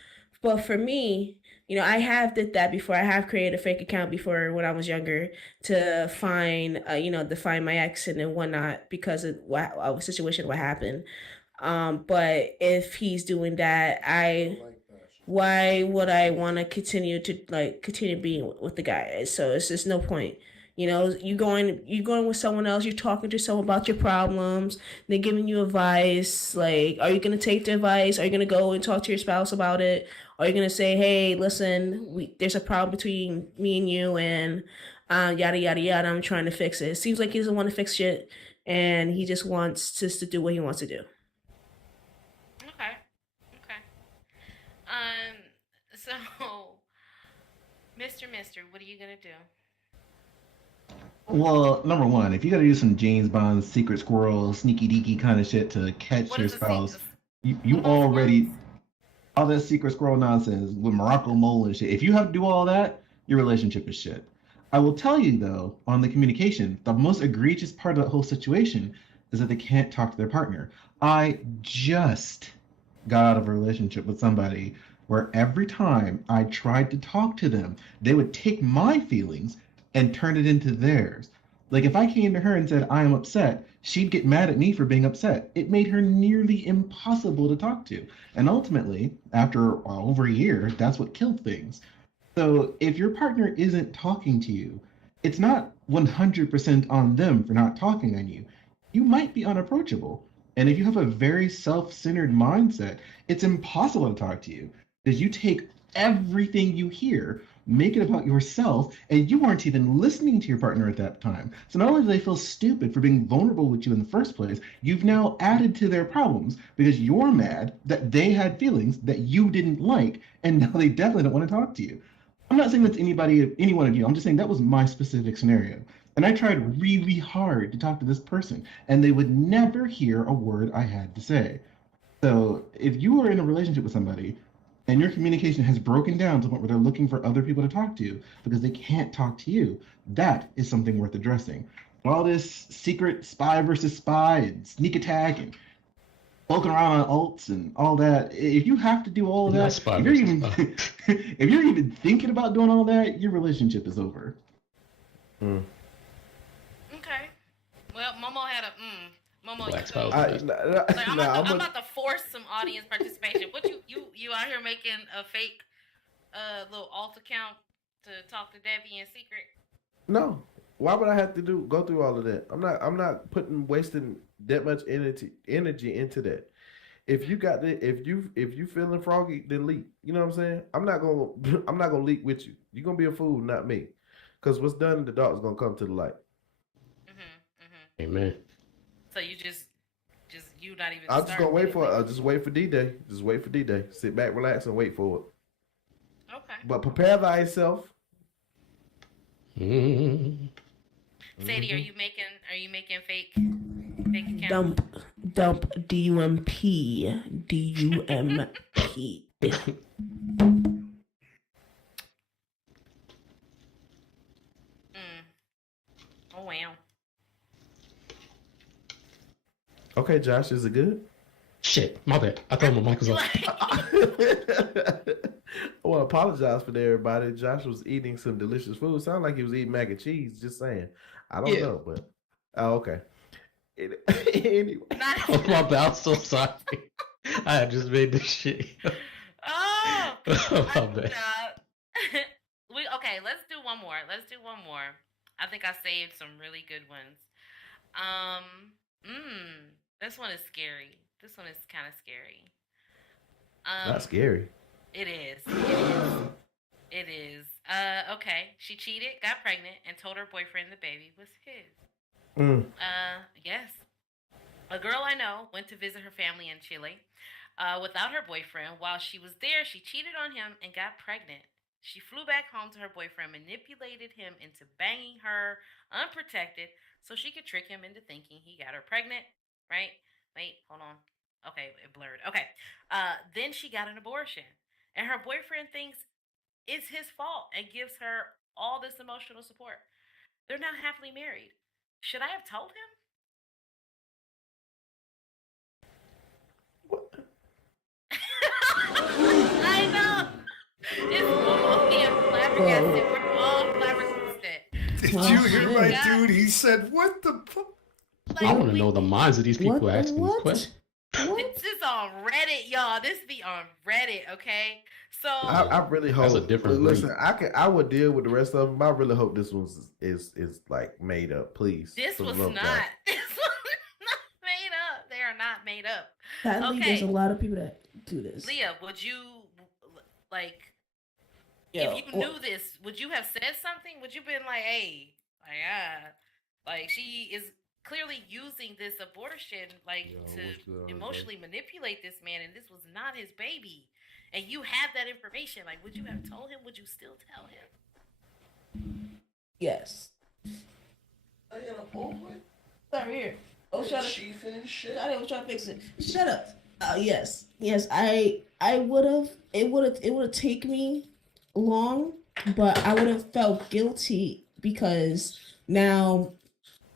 But for me, I have did that before. I have created a fake account before when I was younger to find to find my ex and then whatnot because of a situation what happened. But if he's doing that, why would I want to continue being with the guy? So it's just no point. You going with someone else. You're talking to someone about your problems. They're giving you advice. Like, are you gonna take the advice? Are you gonna go and talk to your spouse about it? Are you gonna say, "Hey, listen, there's a problem between me and you, and yada yada yada. I'm trying to fix it." It seems like he doesn't want to fix shit, and he just wants to do what he wants to do. Okay. Okay. Um. So, Mister, what are you gonna do? Well, number one, if you got to do some James Bond secret squirrel, sneaky deaky kind of shit to catch What your is a secret? spouse, you What about already squirrels? all that secret squirrel nonsense with Morocco mole and shit. If you have to do all that, your relationship is shit. I will tell you though, on the communication, the most egregious part of the whole situation is that they can't talk to their partner. I just got out of a relationship with somebody where every time I tried to talk to them, they would take my feelings and turn it into theirs. Like if I came to her and said, I am upset, she'd get mad at me for being upset. It made her nearly impossible to talk to. And ultimately, after over a year, that's what killed things. So if your partner isn't talking to you, it's not 100% on them for not talking on you. You might be unapproachable. And if you have a very self centered mindset, it's impossible to talk to you because you take everything you hear, make it about yourself, and you aren't even listening to your partner at that time. So not only do they feel stupid for being vulnerable with you in the first place, you've now added to their problems because you're mad that they had feelings that you didn't like, and now they definitely don't want to talk to you. I'm not saying that's any one of you. I'm just saying that was my specific scenario. And I tried really hard to talk to this person, and they would never hear a word I had to say. So if you are in a relationship with somebody and your communication has broken down to the point where they're looking for other people to talk to because they can't talk to you, that is something worth addressing. All this secret spy versus spy and sneak attack and poking around on alts and all that. If you have to do all of Not that, spy if you're versus even spy. if you're even thinking about doing all that, your relationship is over. Okay. Well, Momo had a Momo, Black you go. spouse. Like I'm Nah, about to force some audience participation. What you out here making a fake little alt account to talk to Debbie in secret? no. Why would I have to go through all of that? I'm not wasting that much energy into that. If you got the if you feeling froggy, then leak. You know what I'm saying? I'm not gonna leak with you. You're gonna be a fool, not me. Because what's done in the dark is gonna come to the light. Amen. So you just you not even. I'm just gonna starting wait for anyway. it. Just wait for D-Day. Just wait for D-Day. Sit back, relax, and wait for it. Okay. But prepare thyself. Mm. Sadie, are you making fake accounts? Dump DUMP. Oh wow. Okay, Josh, is it good? Shit, my bad. I thought my mic was off. I want to apologize for everybody. Josh was eating some delicious food. Sounded like he was eating mac and cheese. Just saying. I don't know, but okay. Anyway, Oh, my bad. I'm so sorry. I had just made this shit. Oh, My bad. Okay. Let's do one more. I think I saved some really good ones. This one is scary. This one is kind of scary. not scary. It is. It is. Okay. She cheated, got pregnant, and told her boyfriend the baby was his. Yes. A girl I know went to visit her family in Chile without her boyfriend. While she was there, she cheated on him and got pregnant. She flew back home to her boyfriend, manipulated him into banging her unprotected so she could trick him into thinking he got her pregnant, right? Wait, hold on. Okay, it blurred. Okay. Then she got an abortion. And her boyfriend thinks it's his fault and gives her all this emotional support. They're now happily married. Should I have told him? I know. It's flabbergasted. We're all flabbergasted. Did you hear my dude? He said, "What the fuck?" I want to know the minds of these people asking these questions. This is on Reddit, y'all. This be on Reddit, okay? So I really hope. That's a different breed. Listen, I would deal with the rest of them. I really hope this one is like made up. Please. this for the was love not. of God. This was not made up. They are not made up. Sadly, Okay. there's a lot of people that do this. Leah, would you like Yo, if you knew this? Would you have said something? Would you been like, "Hey, like she is clearly using this abortion like Yo, what's to good, man? emotionally manipulate this man, and this was not his baby, and you have that information. Like, would you have told him? Would you still tell him?" Yes. Right here. Oh, shut up. I was trying to fix it. Shut up. Yes. I would have. It would have taken me long, but I would have felt guilty because now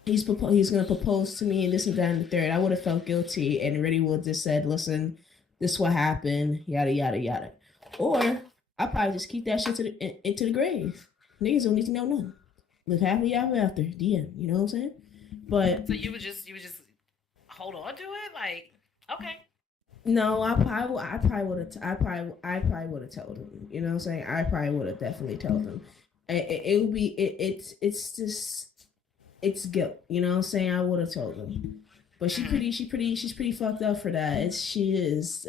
he's gonna propose to me and this and that and the third. I would have felt guilty and really would have just said, "Listen, this is what happened. Yada yada yada." Or I probably just keep that shit into the grave. Niggas don't need to know nothing. Live happily ever after. The end. You know what I'm saying? But So you would just hold on to it, like, okay. no, I probably would have told him. You know what I'm saying? I probably would have definitely told him. It would be it's just it's guilt. You know what I'm saying? I would have told him. But she's pretty fucked up for that. She is.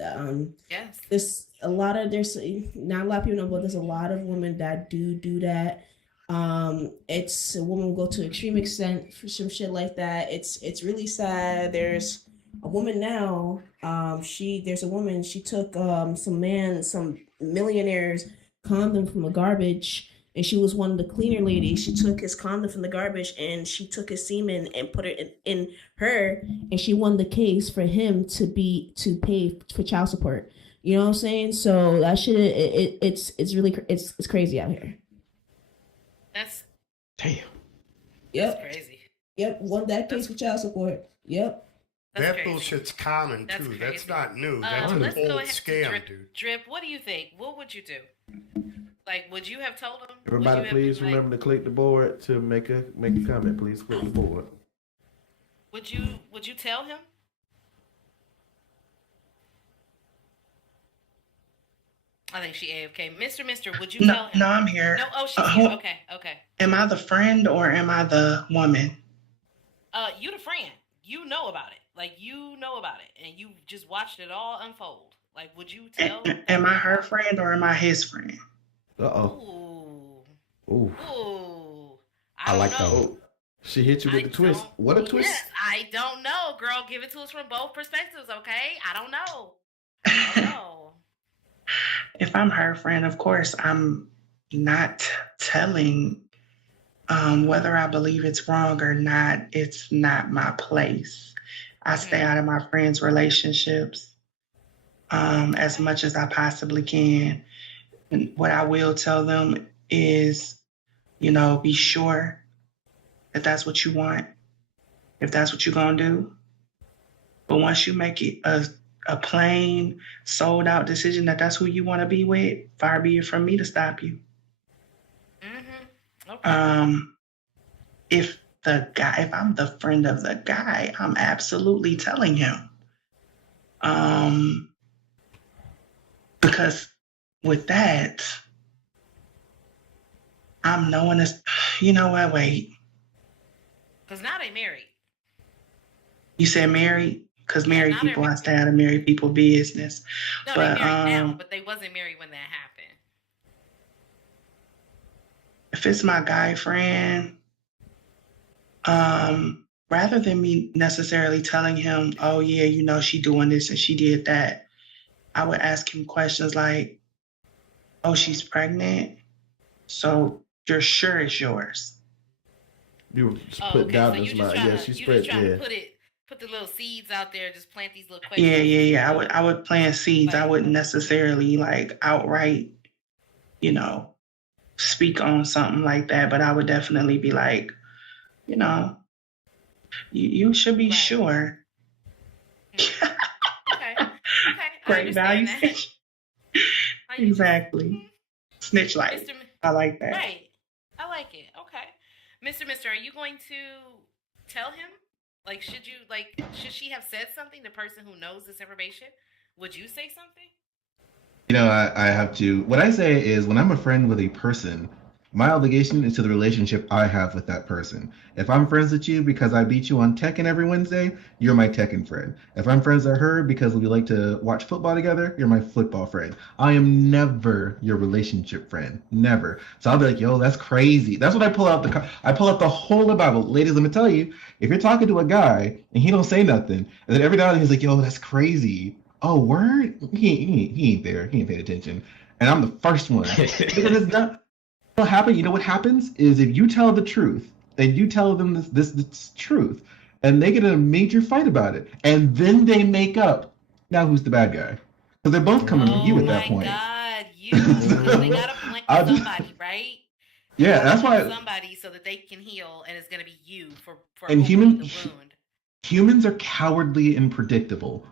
Yes. There's not a lot of people know, but there's a lot of women that do that. It's a woman will go to extreme extent for some shit like that. It's really sad. There's a woman now. There's a woman. She took some millionaire's condom from the garbage, and she was one of the cleaner ladies. She took his condom from the garbage and she took his semen and put it in her, and she won the case for him to pay for child support. You know what I'm saying? So that shit, it's really it's crazy out here. That's Damn. Yep. crazy. Yep. Won that case for child support. Yep. That's That crazy. bullshit's common That's too. That's crazy. not new. That's Let's an go old ahead to scam, dude. Drip, what do you think? What would you do? Like, would you have told him? Would you Everybody, have please been like- remember to click the board to make a comment. Please click the board. Would you tell him? I think she AFK. Mister, would you tell him? No, I'm here. No, oh, she's here. Okay. Am I the friend or am I the woman? You the friend. You know about it. Like you know about it, and you just watched it all unfold. Like, would you tell Am that I man her no? friend or am I his friend? Uh-oh. Ooh, Ooh. ooh. I I don't like that know. one. Oh. She hit you with I the twist. don't. What a Yes, twist. I don't know, girl. Give it to us from both perspectives, okay? I don't know. I don't know. If I'm her friend, of course, I'm not telling whether I believe it's wrong or not. It's not my place. I stay Mm-hmm. out of my friends' relationships as Okay. much as I possibly can. And what I will tell them is, be sure that that's what you want, if that's what you're going to do. But once you make it a plain, sold out decision that that's who you want to be with, far be it from me to stop you. Mm-hmm. Okay. If I'm the friend of the guy, I'm absolutely telling him. Because with that, I'm knowing this, you know what, wait, Because now they married. you said married? Because Yeah, married now they're people, I stay married. out of married people business. No, they But married now, but they wasn't married when that happened. if it's my guy friend, rather than me necessarily telling him, oh yeah, she doing this and she did that, I would ask him questions like, oh, she's pregnant, so you're sure it's yours. You just Oh, put okay. doubt So in you his just mind. trying Yeah, to she you just spread. trying to Yeah. put the little seeds out there, just plant these little Yeah, questions, yeah, yeah. I would plant seeds. I like, wouldn't necessarily like outright, you know, speak on something like that, but I would definitely be like, you know, you should be right. sure. Mhm. Okay. Okay. I Great value understand that. snitch. How you just Exactly. Snitch like. Mr. I like that. Right. I like it. Okay. Mister, are you going to tell him? Like, should she have said something? The person who knows this information, would you say something? You know, I have to. What I say is, when I'm a friend with a person, my obligation is to the relationship I have with that person. If I'm friends with you because I beat you on Tekken every Wednesday, you're my Tekken friend. If I'm friends with her because we like to watch football together, you're my football friend. I am never your relationship friend. Never. So I'll be like, yo, that's crazy. That's what I pull out I pull out the whole of the Bible. Ladies, let me tell you, if you're talking to a guy and he don't say nothing, and then every now and then he's like, yo, that's crazy. Oh, word? He ain't there. He ain't paying attention. And I'm the first one. Because it's not what happen. You know what happens is if you tell the truth and you tell them this truth, and they get in a major fight about it, and then they make up. Now who's the bad guy? Because they're both coming for you Oh at that my point. God, you. Because they gotta blame I'll just- somebody, right? yeah, Gotta that's blame why. somebody so that they can heal, and it's gonna be you for And opening the wound. humans are cowardly and predictable.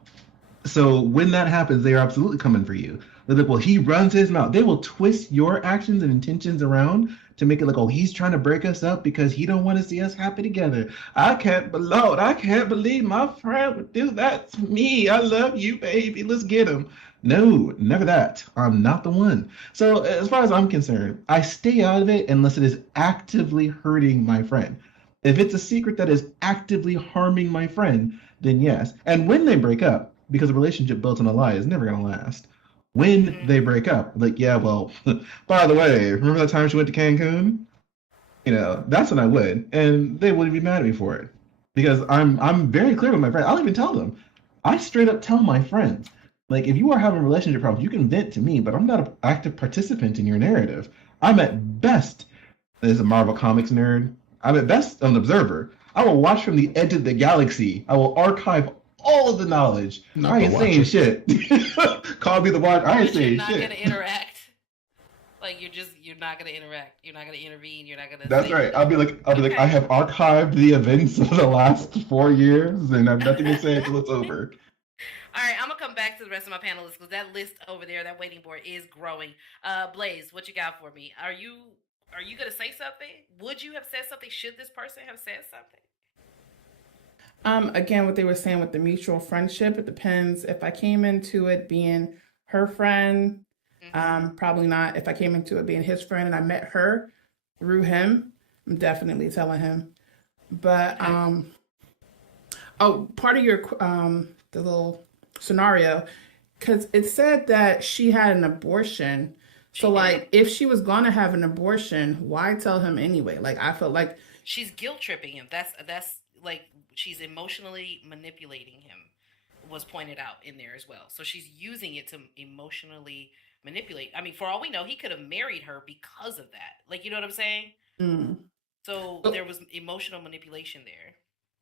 So when that happens, they are absolutely coming for you. They're like, well, he runs his mouth. They will twist your actions and intentions around to make it like, oh, he's trying to break us up because he don't want to see us happy together. I can't believe my friend would do that to me. I love you, baby. Let's get him. No, never that. I'm not the one. So as far as I'm concerned, I stay out of it unless it is actively hurting my friend. If it's a secret that is actively harming my friend, then yes. And when they break up, because a relationship built on a lie is never going to last. When they break up, like, yeah, well, by the way, remember that time she went to Cancun? You know, that's when I would. And they wouldn't be mad at me for it. Because I'm very clear with my friends. I'll even tell them. I straight up tell my friends, like, if you are having relationship problems, you can vent to me, but I'm not an active participant in your narrative. I'm at best, as a Marvel Comics nerd, I'm at best an observer. I will watch from the edge of the galaxy. I will archive all of the knowledge. Not I the ain't saying watcher. shit. Call me the watcher. I ain't But you're saying not shit. gonna interact. Like you're not gonna interact. You're not gonna intervene. You're not gonna. That's say right. I'll be like, Okay. I have archived the events of the last 4 years, and I have nothing to say until it's over. All right, I'm gonna come back to the rest of my panelists because that list over there, that waiting board, is growing. Blaze, what you got for me? Are you gonna say something? Would you have said something? Should this person have said something? Again, what they were saying with the mutual friendship, it depends. If I came into it being her friend, probably not. If I came into it being his friend and I met her through him, I'm definitely telling him. But Oh, part of your the little scenario, because it said that she had an abortion. She So did. like, if she was gonna have an abortion, why tell him anyway? Like, I felt like, She's guilt tripping him. That's like she's emotionally manipulating him. Was pointed out in there as well. So she's using it to emotionally manipulate. I mean, for all we know, he could have married her because of that. Like, you know what I'm saying? mm. So So, there was emotional manipulation there.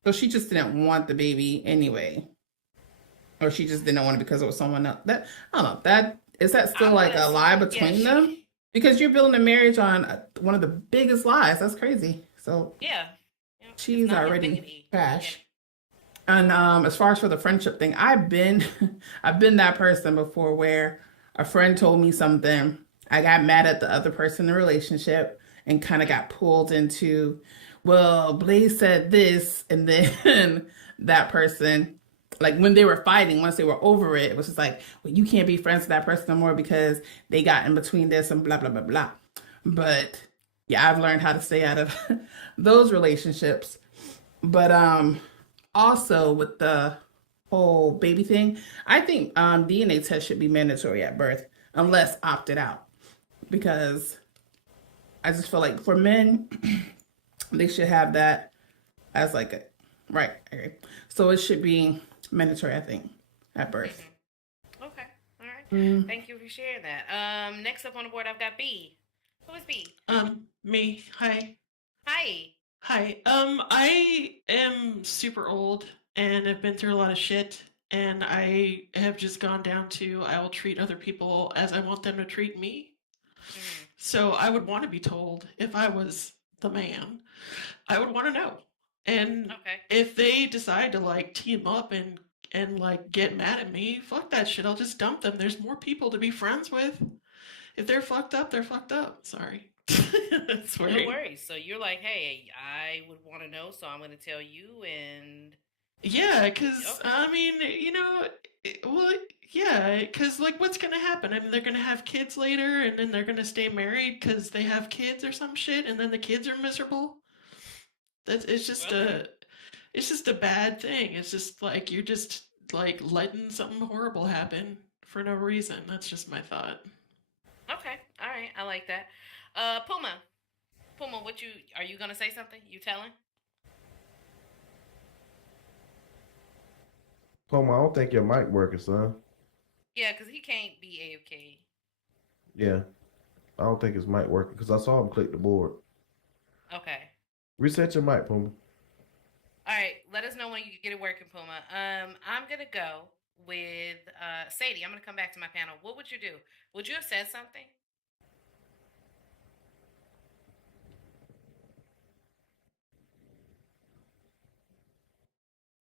so she just didn't want the baby anyway, or she just didn't want it because it was someone else. That I don't know. That is that still I'm like gonna a lie yeah, between them? Because you're building a marriage on one of the biggest lies. That's crazy. So yeah. It's she's not his already baby. trash. And as far as for the friendship thing, I've been I've been that person before where a friend told me something. I got mad at the other person in the relationship and kind of got pulled into, well, Blaze said this, and then that person, like when they were fighting, once they were over it, it was just like, well, you can't be friends with that person no more because they got in between this and blah blah blah blah. But yeah, I've learned how to stay out of those relationships. But also with the whole baby thing, I think DNA test should be mandatory at birth unless opted out, because I just feel like for men they should have that as like a right. Okay. So it should be mandatory, I think, at birth. Okay. All right. Mm. Thank you for sharing that. Next up on the board, I've got B. Who is B? Me. Hi. Hi. Hi. I am super old and have been through a lot of shit, and I have just gone down to I will treat other people as I want them to treat me. So I would want to be told if I was the man. I would want to know. And Okay. if they decide to like team up and like get mad at me, fuck that shit. I'll just dump them. There's more people to be friends with. If they're fucked up, they're fucked up. Sorry. That's No right. worries. So you're like, hey, I would want to know, so I'm going to tell you. And Yeah, because okay. I mean, you know, well, yeah, because like, what's gonna happen? I mean, they're gonna have kids later, and then they're gonna stay married because they have kids or some shit, and then the kids are miserable. That's Okay. it's just a bad thing. It's just like you're just like letting something horrible happen for no reason. That's just my thought. Okay. All right. I like that. Puma. Puma, what you are you gonna say something? You telling? Puma, I don't think your mic working, son. Yeah, because he can't be AFK. Yeah, I don't think his mic working because I saw him click the board. Okay. Reset your mic, Puma. All right. Let us know when you get it working, Puma. I'm gonna go with Sadie. I'm gonna come back to my panel. What would you do? Would you have said something?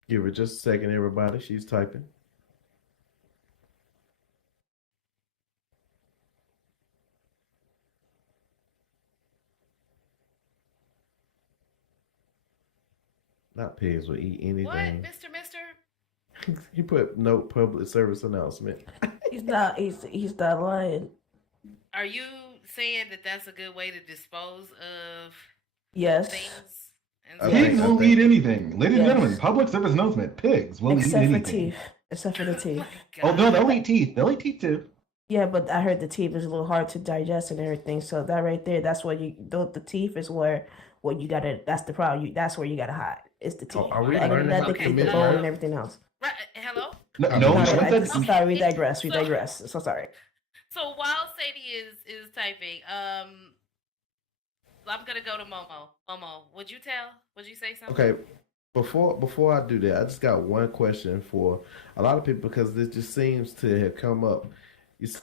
Give it just a second, everybody. She's typing. Not pigs will eat What, anything. Mister? He put no public service announcement. He's not. He's not lying. Are you saying that that's a good way to dispose of Yes. things and I stuff? Pigs think will eat anything. Ladies and Yes. gentlemen, public service announcement. Pigs will eat Except for anything. teeth. Except for the Oh teeth. my Oh, no, they'll God. eat teeth. They'll eat teeth too. Yeah, but I heard the teeth is a little hard to digest and everything. So that right there, that's where the teeth is where what you gotta. That's the problem. That's where you gotta hide. It's the teeth. Are we Other than learning that, how they to can eat the commit bone murder? and everything else. Right. Hello. No, Are no, we no. No, What learning? that, I'm sorry. We Okay. digress. We So digress. So sorry. so while Sadie is typing, I'm gonna go to Momo. Momo, would you tell? Would you say something? Okay, before I do that, I just got one question for a lot of people because this just seems to have come up. You said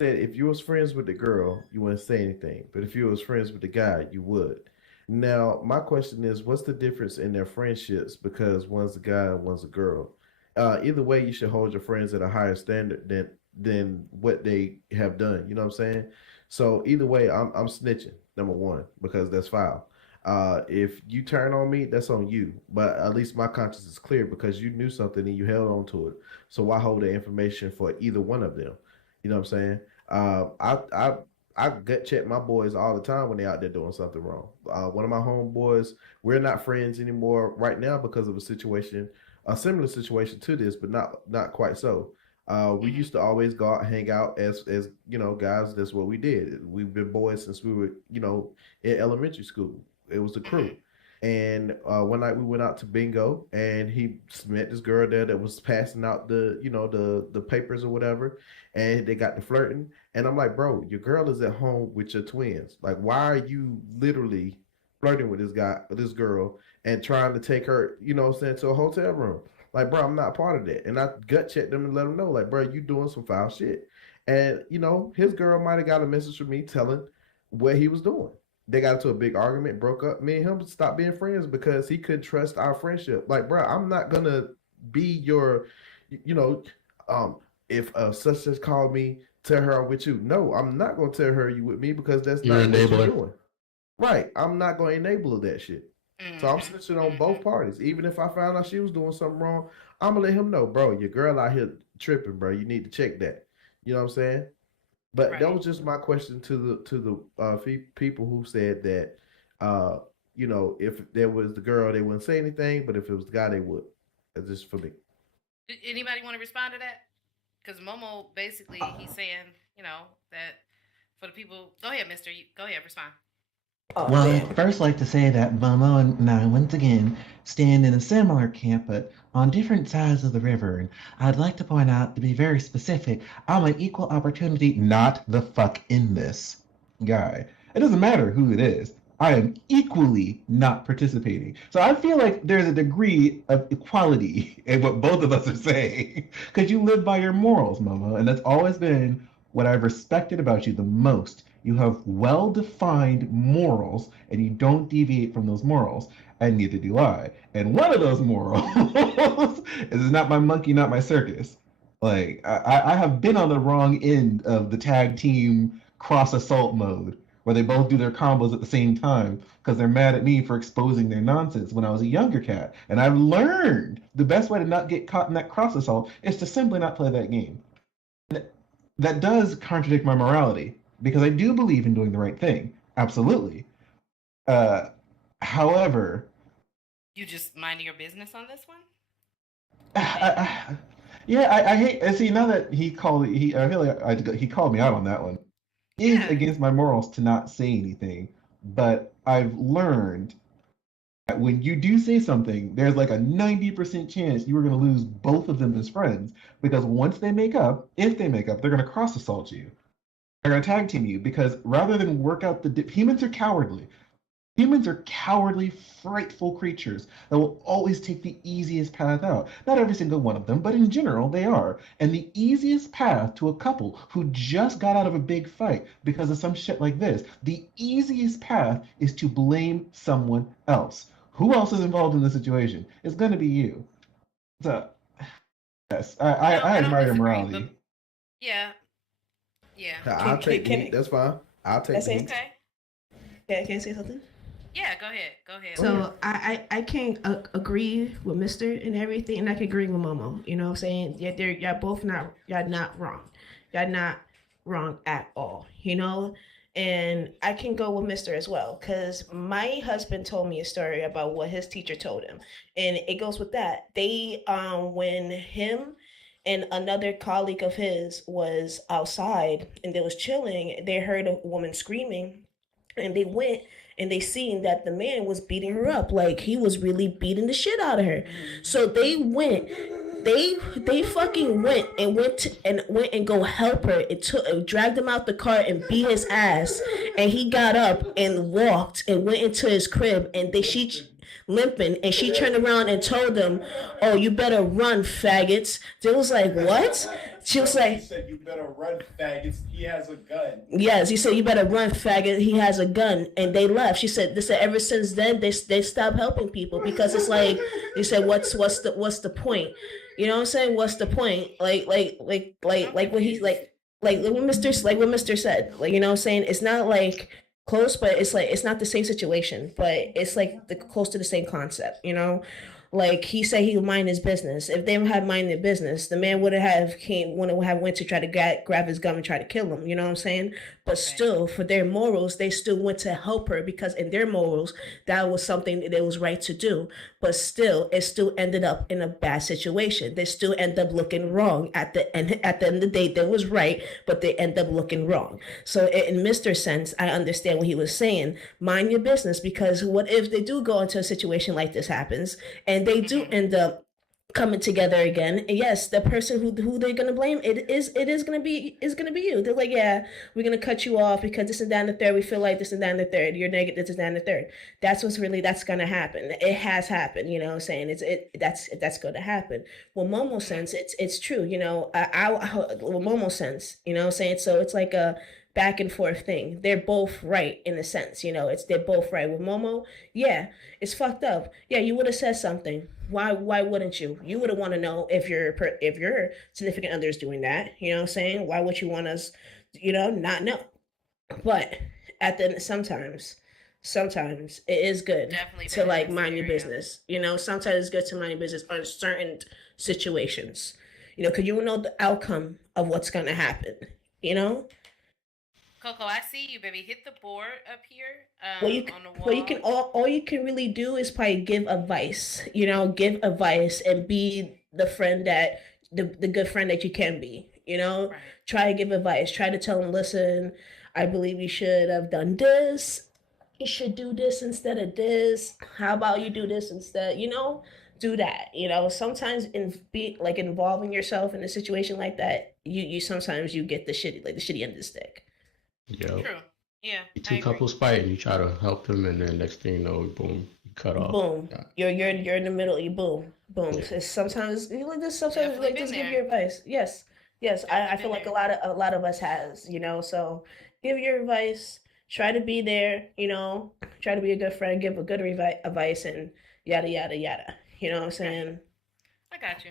if you was friends with the girl, you wouldn't say anything, but if you was friends with the guy, you would. Now, my question is, what's the difference in their friendships? Because one's a guy and one's a girl. Either way, you should hold your friends at a higher standard than what they have done. You know what I'm saying? So either way, I'm snitching. Number one, because that's foul. If you turn on me, that's on you. But at least my conscience is clear because you knew something and you held on to it. So why hold the information for either one of them? You know what I'm saying? I gut check my boys all the time when they're out there doing something wrong. One of my homeboys, we're not friends anymore right now because of a similar situation to this, but not quite so. We used to always go out, hang out as guys. That's what we did. We've been boys since we were in elementary school. It was the crew. And one night we went out to bingo, and he met this girl there that was passing out the papers or whatever, and they got to flirting. And I'm like, bro, your girl is at home with your twins. Like, why are you literally flirting with this girl, and trying to take her, to a hotel room? Like, bro, I'm not part of that. And I gut checked them and let them know, like, bro, you doing some foul shit. And his girl might have got a message from me telling what he was doing. They got into a big argument, broke up. Me and him stopped being friends because he couldn't trust our friendship. Like, bro, I'm not gonna be your, if such as called me, tell her I'm with you. No, I'm not gonna tell her you with me because that's You're not an what you're enabler. doing. Right. I'm not gonna enable that shit. So I'm snitching on both parties. Even if I found out she was doing something wrong, I'm gonna let him know, bro, your girl out here tripping, bro. You need to check that. You know what I'm saying? But that was just my question to the people who said that, if there was the girl, they wouldn't say anything, but if it was the guy, they would. That's just for me. Did anybody want to respond to that? Because Momo basically he's saying, that for the people. Go ahead, Mister. Go ahead, respond. Well, I'd first like to say that Momo and I, once again, stand in a similar camp, but on different sides of the river. And I'd like to point out, to be very specific, I'm an equal opportunity, not the fuck in this guy. It doesn't matter who it is. I am equally not participating. So I feel like there's a degree of equality in what both of us are saying, because you live by your morals, Momo, and that's always been what I've respected about you the most. You have well-defined morals, and you don't deviate from those morals, and neither do I. And one of those morals is not my monkey, not my circus. Like, I have been on the wrong end of the tag team cross-assault mode, where they both do their combos at the same time, because they're mad at me for exposing their nonsense when I was a younger cat. And I've learned the best way to not get caught in that cross-assault is to simply not play that game. That does contradict my morality, because I do believe in doing the right thing. Absolutely. However, You just minding your business on this one? I hate. See, now that he called, I feel like he called me out on that one. It is against my morals to not say anything, but I've learned that when you do say something, there's like a 90% chance you are going to lose both of them as friends, because once they make up, if they make up, they're going to cross assault you. They're going to tag team you, because rather than work out humans are cowardly. Humans are cowardly, frightful creatures that will always take the easiest path out. Not every single one of them, but in general, they are. And the easiest path to a couple who just got out of a big fight because of some shit like this, the easiest path is to blame someone else. Who else is involved in the situation? It's going to be you. So, yes, I admire your morality. Yeah. I'll take the heat. That's fine. I'll take the heat. Okay. Can I say something? Yeah, go ahead. So I can agree with Mister and everything, and I can agree with Momo. You know what I'm saying? Yeah, y'all both y'all not wrong. Y'all not wrong at all. And I can go with Mister as well, because my husband told me a story about what his teacher told him, and it goes with that. They when him and another colleague of his was outside and they was chilling, they heard a woman screaming, and they went and they seen that the man was beating her up, like he was really beating the shit out of her. So they fucking went and go help her. It dragged him out the car and beat his ass, and he got up and walked and went into his crib, and she limping, and she turned around and told them, "Oh, you better run, faggots." They was like, "What?" She was like, he said, "You better run, faggots. He has a gun." Yes, he said, "You better run, faggot. He has a gun." And they left. She said, ever since then they stopped helping people, because it's like, they said, what's the point? You know what I'm saying? What's the point? Like what he's like what Mister said. Like, you know what I'm saying? It's not like close, but it's like it's not the same situation, but it's like close to the same concept, Like he said, he would mind his business. If they had mind their business, the man would have went to try to grab his gun and try to kill him. You know what I'm saying? But still, for their morals, they still went to help her because in their morals, that was something that it was right to do. But still, it still ended up in a bad situation. They still end up looking wrong at the end. At the end of the day, they was right, but they end up looking wrong. So in Mr. Sense, I understand what he was saying. Mind your business, because what if they do go into a situation like this happens and they do end up coming together again? And yes, the person who they're gonna blame, it is gonna be you. They're like, yeah, we're gonna cut you off because this and that and the third. We feel like this and that and the third. You're negative, this and that and the third. That's gonna happen. It has happened. You know what I'm saying? That's gonna happen. Well, Momo Sense, it's true. You know, well, Momo Sense. You know what I'm saying? So it's like a back and forth thing. They're both right in a sense, you know. They're both right. With Momo, yeah, it's fucked up. Yeah, you would have said something. Why wouldn't you? You would have want to know if your significant other is doing that. You know what I'm saying? Why would you want us, not know? But at the sometimes it is good to like mind your business. You know, sometimes it's good to mind your business on certain situations. You know, because you don't know the outcome of what's gonna happen. You know. Coco, I see you, baby. Hit the board up here on the wall. Well, you can all you can really do is probably give advice. You know, give advice and be the friend that the good friend that you can be. You know, try to give advice. Try to tell them, listen, I believe you should have done this. You should do this instead of this. How about you do this instead? You know, do that. You know, sometimes involving yourself in a situation like that, you sometimes you get the shitty end of the stick. Yo. True. Yeah. Two couples fighting, you try to help them, and then next thing you know, boom, you cut off. Boom. You're in the middle. You boom. Yeah. Sometimes you like this. Sometimes like just give your advice. Yes. I feel like a lot of us has. You know, so give your advice. Try to be there. You know, try to be a good friend. Give a good advice and yada yada yada. You know what I'm saying? I got you.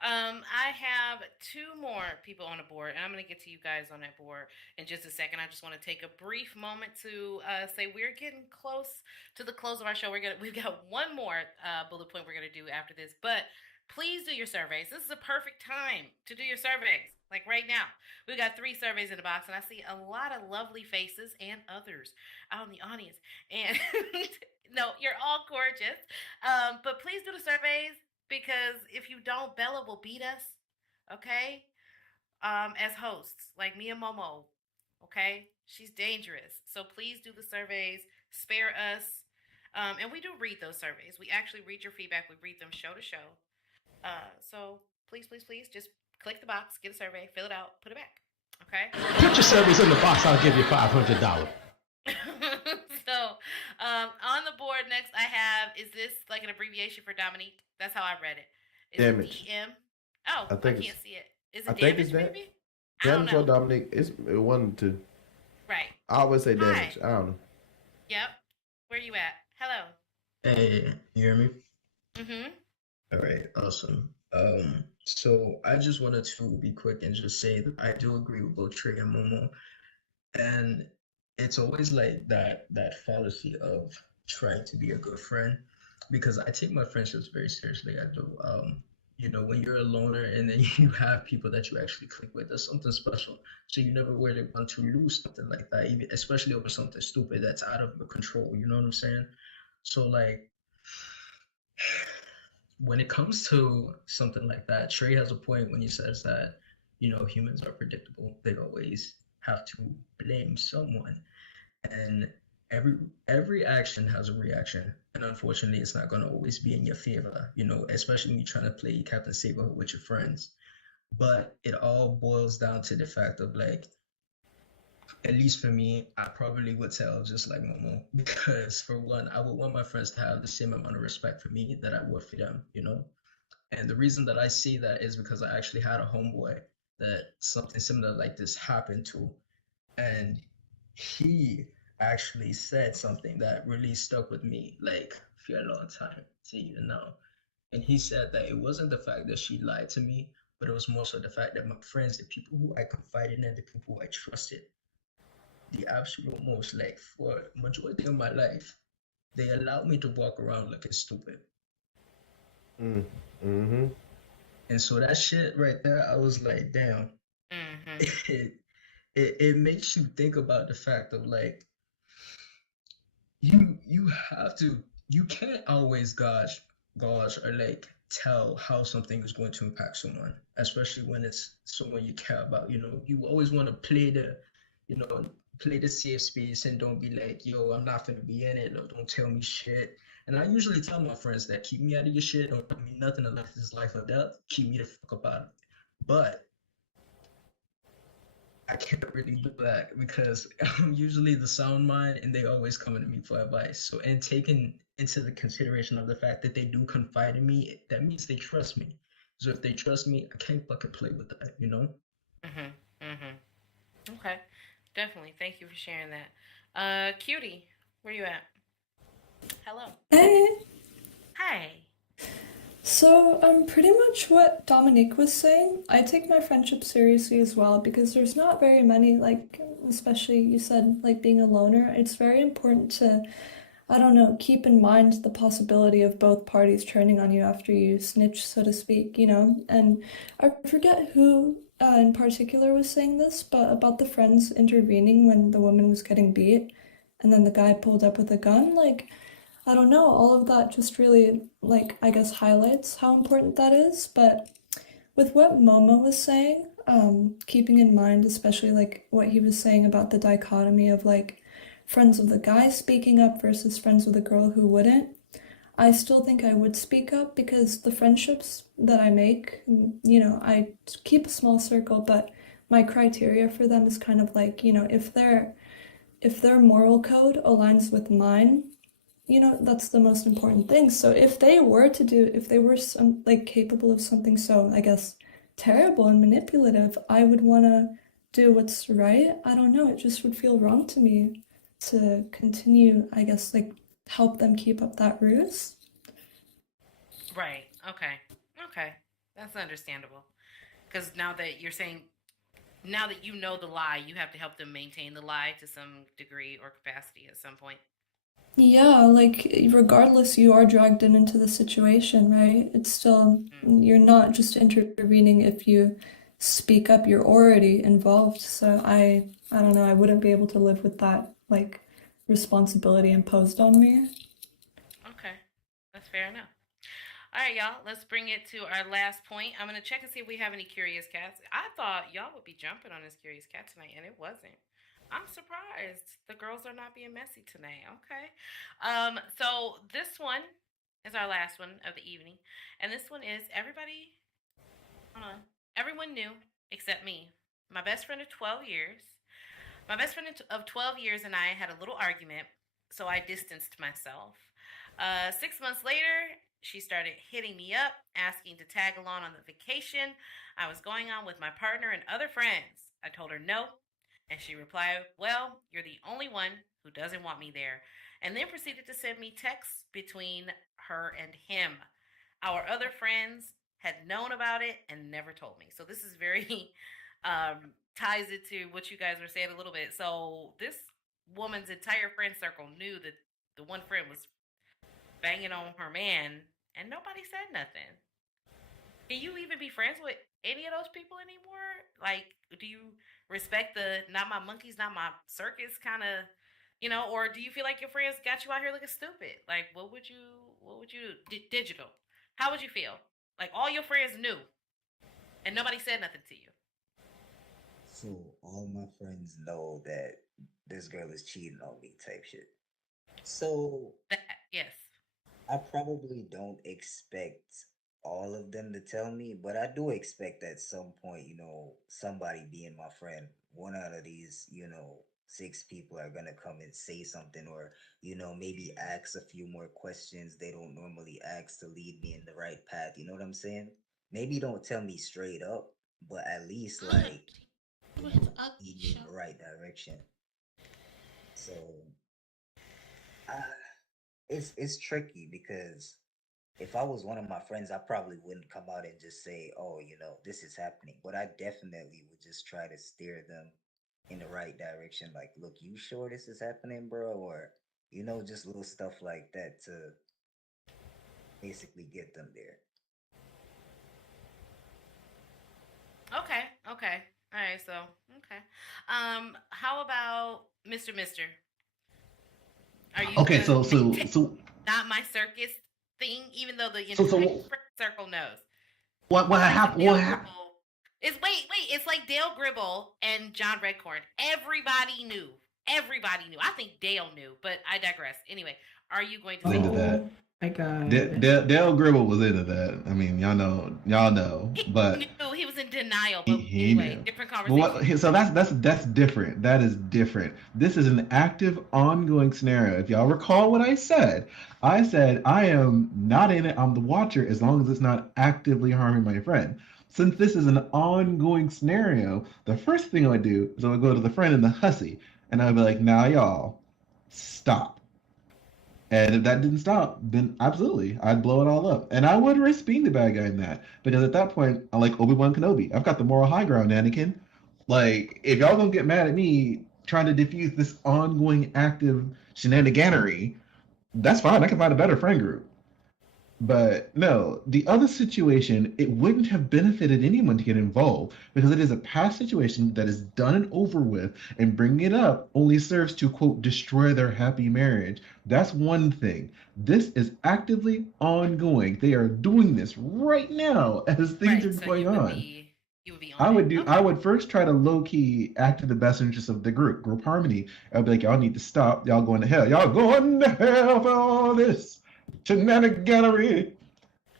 I have two more people on the board, and I'm going to get to you guys on that board in just a second. I just want to take a brief moment to say we're getting close to the close of our show. We've got one more bullet point we're going to do after this, but please do your surveys. This is a perfect time to do your surveys. Like right now, we got 3 surveys in the box, and I see a lot of lovely faces and others out in the audience. And no, you're all gorgeous. But please do the surveys. Because if you don't, Bella will beat us, okay? As hosts, like me and Momo, okay? She's dangerous. So please do the surveys, spare us. And we do read those surveys. We actually read your feedback. We read them show to show. So please, just click the box, get a survey, fill it out, put it back, okay? Put your surveys in the box, I'll give you $500. So, on the board next I have, is this like an abbreviation for Dominique? That's how I read it. Is Damage. it DM? Oh, I can't see it. Is it I think damage, it's that. maybe? Damage or Dominic? It's 1 and 2. Right. I always say damage. I don't know. Yep. Where you at? Hello. Hey, you hear me? Mm-hmm. All right, awesome. So I just wanted to be quick and just say that I do agree with both Trey and Momo. And it's always like that fallacy of trying to be a good friend, because I take my friendships very seriously. I do. When you're a loner and then you have people that you actually click with, there's something special. So you never really want to lose something like that, even especially over something stupid that's out of your control. You know what I'm saying? So like, when it comes to something like that, Trey has a point when he says that, humans are predictable. They always have to blame someone. And every action has a reaction, and unfortunately it's not going to always be in your favor, especially when you're trying to play Captain Saberhood with your friends. But it all boils down to the fact of, like, at least for me, I probably would tell just like Momo, because for one, I would want my friends to have the same amount of respect for me that I would for them, And the reason that I say that is because I actually had a homeboy that something similar like this happened to, and he actually said something that really stuck with me, like, for a long time to even now. And he said that it wasn't the fact that she lied to me, but it was more so the fact that my friends, the people who I confided in, the people who I trusted, the absolute most, like, for majority of my life, they allowed me to walk around looking stupid. Mm-hmm. And so that shit right there, I was like, damn. Mm-hmm. It makes you think about the fact of like you have to you can't always gauge or like tell how something is going to impact someone, especially when it's someone you care about. You know, you always want to play you know, play the safe space and don't be like, yo, I'm not gonna be in it, or don't tell me shit. And I usually tell my friends that keep me out of your shit, don't tell me nothing unless it's life or death. Keep me the fuck up out of it. But I can't really do that because I'm usually the sound mind and they always coming to me for advice. So, and taking into the consideration of the fact that they do confide in me, that means they trust me. So if they trust me, I can't fucking play with that, you know? Mm-hmm. Mm-hmm. Okay. Definitely. Thank you for sharing that. Cutie, where you at? Hello. Hey, Hi. so pretty much what Dominique was saying. I take my friendship seriously as well because there's not very many, like, especially you said, like being a loner. It's very important to, I don't know, keep in mind the possibility of both parties turning on you after you snitch, so to speak, you know? And I forget who in particular was saying this, but about the friends intervening when the woman was getting beat and then the guy pulled up with a gun, like, I don't know, all of that just really, like, I guess highlights how important that is. But with what Momo was saying, keeping in mind, especially like what he was saying about the dichotomy of like friends of the guy speaking up versus friends with a girl who wouldn't, I still think I would speak up because the friendships that I make, you know, I keep a small circle, but my criteria for them is kind of like, you know, if their moral code aligns with mine, you know, that's the most important thing. So if they were some like capable of something so, I guess, terrible and manipulative, I would want to do what's right. I don't know, it just would feel wrong to me to continue, I guess, like help them keep up that ruse. Right. Okay. Okay. That's understandable. Because now that you're saying, now that you know the lie, you have to help them maintain the lie to some degree or capacity at some point. Yeah, like regardless, you are dragged into the situation, right? It's still, you're not just intervening if you speak up, you're already involved. So I don't know, I wouldn't be able to live with that like responsibility imposed on me. Okay. That's fair enough. All right, y'all. Let's bring it to our last point. I'm gonna check and see if we have any curious cats. I thought y'all would be jumping on this curious cat tonight, and it wasn't. I'm surprised. The girls are not being messy tonight. Okay. So this one is our last one of the evening, and this one is everybody. Hold on. Everyone knew except me. My best friend of 12 years. My best friend of 12 years and I had a little argument, so I distanced myself. 6 months later, she started hitting me up, asking to tag along on the vacation I was going on with my partner and other friends. I told her no, and she replied, well, you're the only one who doesn't want me there, and then proceeded to send me texts between her and him. Our other friends had known about it and never told me. So this is very ties it to what you guys were saying a little bit. So this woman's entire friend circle knew that the one friend was banging on her man, and nobody said nothing. Can you even be friends with any of those people anymore? Like, do you respect the not my monkeys, not my circus kind of, you know, or do you feel like your friends got you out here looking stupid? Like, what would you do? Digital. How would you feel? Like all your friends knew and nobody said nothing to you. So all my friends know that this girl is cheating on me type shit. So That, yes. I probably don't expect all of them to tell me, but I do expect at some point, somebody being my friend, one out of these, six people are gonna come and say something or, maybe ask a few more questions they don't normally ask to lead me in the right path. You know what I'm saying? Maybe don't tell me straight up, but at least like, lead me in the right direction. So I it's tricky because if I was one of my friends, I probably wouldn't come out and just say, "Oh, this is happening." But I definitely would just try to steer them in the right direction. Like, look, you sure this is happening, bro? Or just little stuff like that to basically get them there. Okay. Okay. All right. So okay. How about Mr. Mister? Are you Okay, gonna so maintain so not my circus thing, even though the so entire so friend circle knows? what It's like happened? Dale Gribble. It's like Dale Gribble and John Redcorn. Everybody knew. Everybody knew. I think Dale knew, but I digress. Anyway, are you going to say Into that? Oh my god. Dale Gribble was into that. I mean, y'all know, but knew? He was in denial, he, but he anyway, knew. different But conversation. so that's different. That is different. This is an active, ongoing scenario. If y'all recall what I said I am not in it. I'm the watcher as long as it's not actively harming my friend. Since this is an ongoing scenario, the first thing I would do is I would go to the friend and the hussy, and I'd be like, "Now, y'all, stop." And if that didn't stop, then absolutely, I'd blow it all up. And I would risk being the bad guy in that. Because at that point, I'm like Obi-Wan Kenobi. I've got the moral high ground, Anakin. Like, if y'all gonna get mad at me trying to defuse this ongoing active shenaniganery, that's fine. I can find a better friend group. But no, the other situation, it wouldn't have benefited anyone to get involved because it is a past situation that is done and over with, and bringing it up only serves to, quote, destroy their happy marriage. That's one thing. This is actively ongoing. They are doing this right now as things are So going on. you would be I on would it. do. Okay. I would first try to low key act in the best interest of the group harmony. I'd be like, y'all need to stop. Y'all going to hell. Y'all going to hell for all this shenaniganery.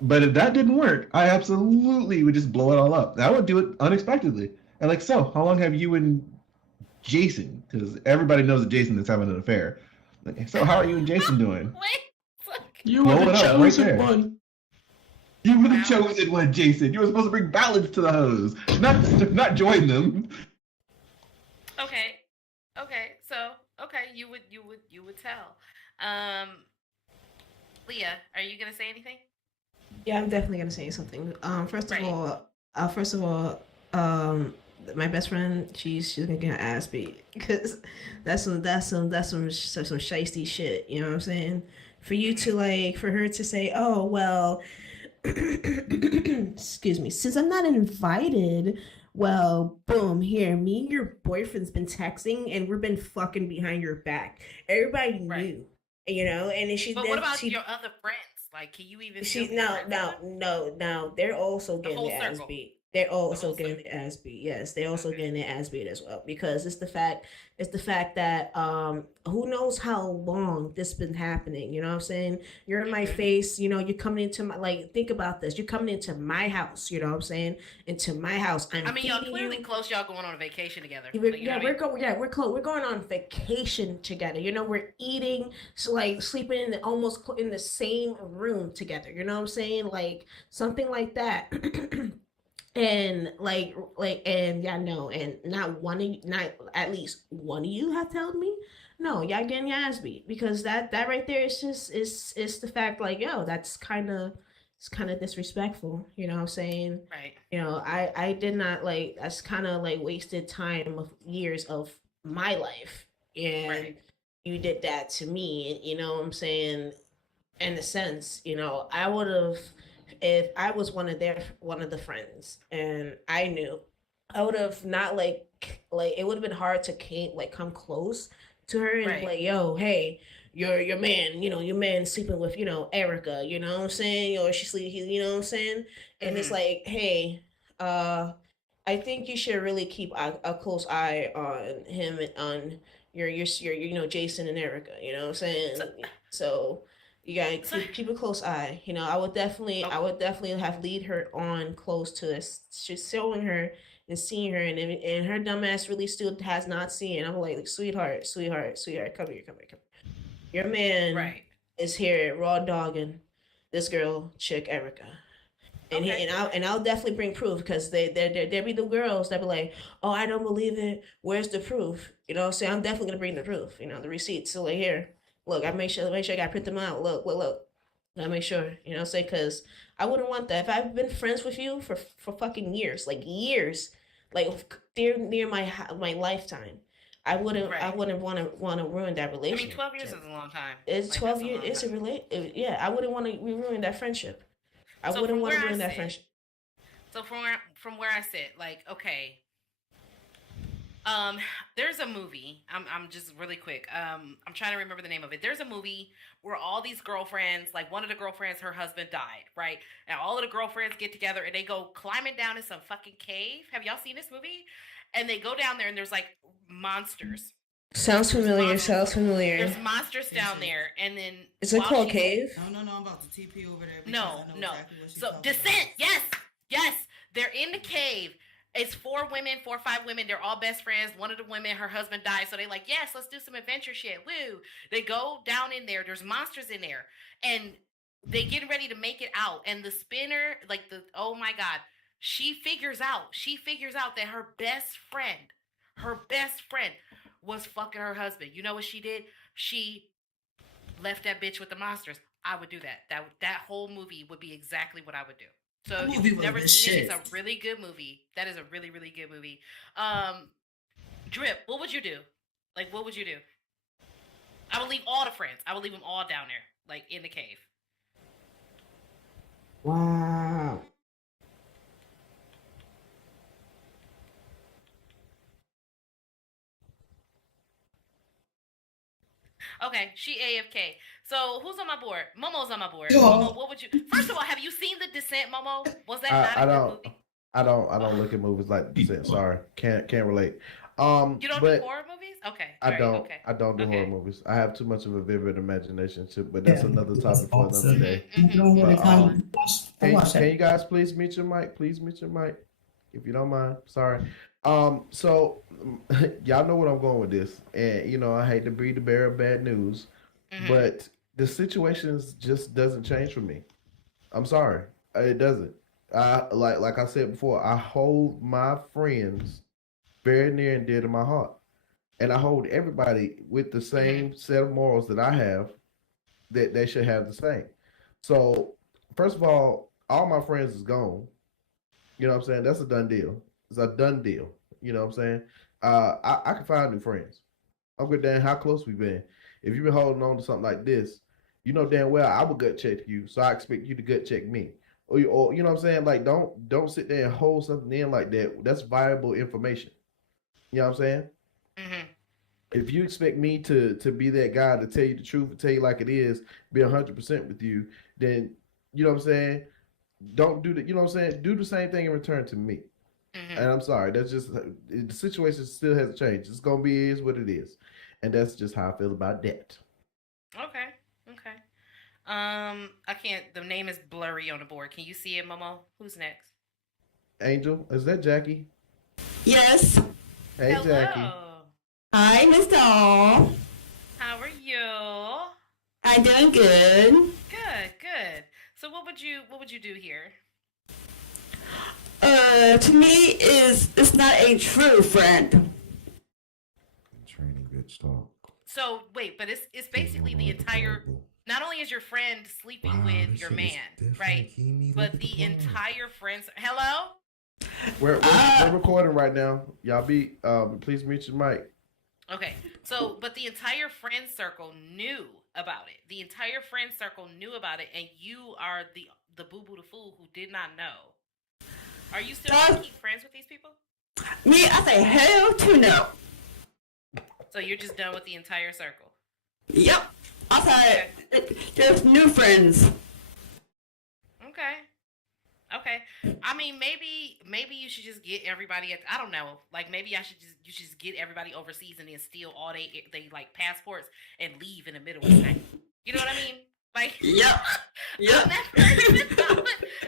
But if that didn't work, I absolutely would just blow it all up. I would do it unexpectedly. And like, so how long have you and Jason? Because everybody knows that Jason is having an affair. Like, so how are you and Jason doing? You Blow were the it up right chosen there. one. You were the chosen one, Jason. You were supposed to bring balance to the hose, not join them. Okay. Okay. So okay, you would tell. Leah, are you gonna say anything? Yeah, I'm definitely gonna say something. First of Right. all, my best friend, she's gonna get her ass beat because that's some shiesty shit. You know what I'm saying? For you to for her to say, oh well, excuse me, since I'm not invited, well, boom, here, me and your boyfriend's been texting and we've been fucking behind your back. Everybody knew, you know, and then But what about your other friends? Like, can you even? she still be no friends with them? no they're also The getting whole their ass circle. beat. They're also getting their ass beat. Yes, they're also getting their ass beat as well because it's the fact that who knows how long this been happening, you know what I'm saying? You're in my face, you know, you're coming into my think about this. You're coming into my house, you know what I'm saying? Into my house. I mean, y'all feeding clearly you. close. Y'all going on a vacation together. We're, Like, you know yeah, what I we're mean? going. Yeah, we're close. We're going on vacation together. You know, we're eating, so sleeping in in the same room together. You know what I'm saying? Like something like that. And and yeah, no, and not at least one of you have told me, no, y'all getting your ass beat because that right there is just is the fact yo, that's it's kind of disrespectful, you know what I'm saying? Right. You know, I did not that's kind of wasted time of years of my life, and you did that to me, you know what I'm saying? In a sense, you know, I would have, if I was one of the friends and I knew, I would have not it would have been hard to come close to her and be like, yo, hey, your man, you know, your man sleeping with, you know, Erica, you know what I'm saying? Or you know what I'm saying? And it's like, hey, I think you should really keep a close eye on him and on your you know, Jason and Erica, you know what I'm saying? So you gotta keep a close eye. You know, I would definitely have lead her on close to this, just showing her and seeing her, and her dumbass really still has not seen. I'm like, sweetheart, come here. Your man is here raw dogging this girl, chick Erica. And I'll definitely bring proof because there be the girls that be like, oh, I don't believe it. Where's the proof? You know, so I'm definitely gonna bring the proof. You know, the receipts. So here, look, I make sure I gotta print them out. Look. I make sure, you know, say because I wouldn't want that. If I've been friends with you for fucking years, years, near my lifetime, I wouldn't Right. want to ruin that I mean, relationship. 12 years is a long time. It's Like, 12 that's a years. long It's a time. yeah. I wouldn't want to ruin that friendship. I So wouldn't from want to where I ruin that sit, friendship. so from where I sit, like, okay, there's a movie. I'm just really quick. I'm trying to remember the name of it. There's a movie where all these girlfriends, like one of the girlfriends, her husband died, right? And all of the girlfriends get together and they go climbing down in some fucking cave. Have y'all seen this movie? And they go down there and there's like monsters. Sounds familiar. Sounds familiar. There's monsters down there, and then Is it while called she's- Cave? No, I'm about to TP over there. because No, I know no. exactly what she's So talking Descent, yes. They're in the cave. It's 4 or 5 women. They're all best friends. One of the women, her husband died. So they like, yes, let's do some adventure shit. Woo. They go down in there. There's monsters in there. And they getting ready to make it out. And the spinner, oh my God, she figures out that her best friend was fucking her husband. You know what she did? She left that bitch with the monsters. I would do that. That whole movie would be exactly what I would do. So That if movie you've was never the seen it, shit. it's a really good movie. That is a really, really good movie. Drip, what would you do? Like, what would you do? I would leave all the friends. I would leave them all down there, like in the cave. Wow. Okay, she AFK. So who's on my board? Momo's on my board. Yeah. Momo, what would you? First of all, have you seen The Descent, Momo? Was that I not a don't. good movie? I don't look at movies like Descent. Sorry, can't relate. You don't do but horror movies? Okay. I right, don't. Okay. I don't do Okay. horror movies. I have too much of a vivid imagination, but that's Yeah, another that's topic for another awesome. day. You don't really But, come. can you guys please mute your mic? Please mute your mic, if you don't mind. Sorry. So y'all know where I'm going with this, and you know I hate to be the bearer of bad news, but the situations just doesn't change for me. I'm sorry, it doesn't. I like I said before, I hold my friends very near and dear to my heart, and I hold everybody with the same set of morals that I have, that they should have the same. So first of all my friends is gone. You know what I'm saying? That's a done deal. It's a done deal. You know what I'm saying? I can find new friends. I'm good damn how close we've been. If you've been holding on to something like this, you know damn well I would gut check you, so I expect you to gut check me. Or you know what I'm saying? Like don't sit there and hold something in like that. That's viable information. You know what I'm saying? If you expect me to be that guy to tell you the truth and tell you like it is, be 100% with you, then you know what I'm saying? Don't do that. You know what I'm saying? Do the same thing in return to me. And I'm sorry, that's just the situation still hasn't changed. It's gonna be is what it is, and that's just how I feel about that. Okay. I can't. The name is blurry on the board. Can you see it, Momo? Who's next? Angel, is that Jackie? Yes. Hey, Hello. Jackie. Hi, Mr. All. How are you? I'm doing good. Good. So what would you do here? To me, it's not a true friend. Training bitch talk. So wait, but it's basically the entire. Not only is your friend sleeping Wow, with this your shit is man, different, right? Kimi. Look But at the the plan. entire friends. Hello. We're recording right now. Y'all be please mute your mic. Okay. So, but the entire friend circle knew about it. The entire friend circle knew about it, and you are the boo boo the fool who did not know. Are you still going to keep friends with these people? Me, I say hell to no. So you're just done with the entire circle. Yep. I say there's new friends. Okay. I mean, maybe you should just get everybody. I don't know. Like maybe you should just get everybody overseas and then steal all they like passports and leave in the middle of the night. You know what I mean? Like Yep.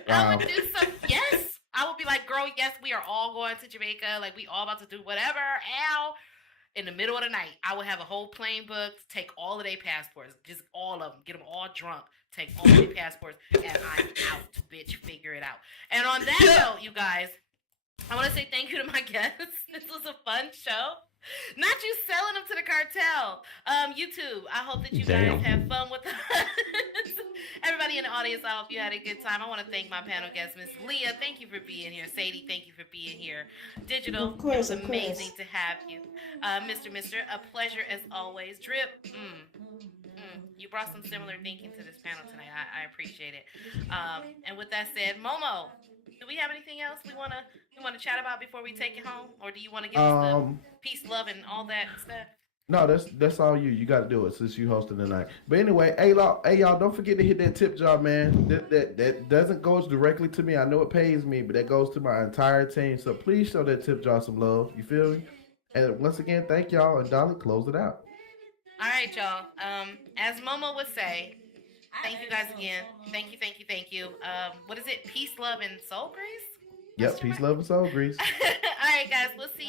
I would do some. Yes, I would be like, girl, yes, we are all going to Jamaica. Like we all about to do whatever. Ow. In the middle of the night, I would have a whole plane booked, take all of their passports, just all of them, get them all drunk, take all of their passports, and I'm out, bitch, figure it out. And on that note, you guys, I want to say thank you to my guests. This was a fun show. Not you selling them to the cartel. YouTube, I hope that you Damn. guys have fun with us. Everybody in the audience, I hope you had a good time. I want to thank my panel guests, Miss Leah. Thank you for being here. Sadie, thank you for being here. Digital, Of course, it was of course. amazing to have you. Mister, a pleasure as always. Drip, you brought some similar thinking to this panel tonight. I appreciate it. And with that said, Momo, do we have anything else we wanna chat about before we take it home, or do you want to give us the peace, love, and all that stuff? No, that's all you. You got to do it since you hosting tonight. But anyway, hey y'all, don't forget to hit that tip jar, man. That doesn't go directly to me. I know it pays me, but that goes to my entire team. So please show that tip jar some love. You feel me? And once again, thank y'all. And Dolly, close it out. All right, y'all. As Momo would say, thank you guys again. Thank you. What is it? Peace, love, and soul grace? Yep, peace, love, and soul grease. All right, guys. We'll see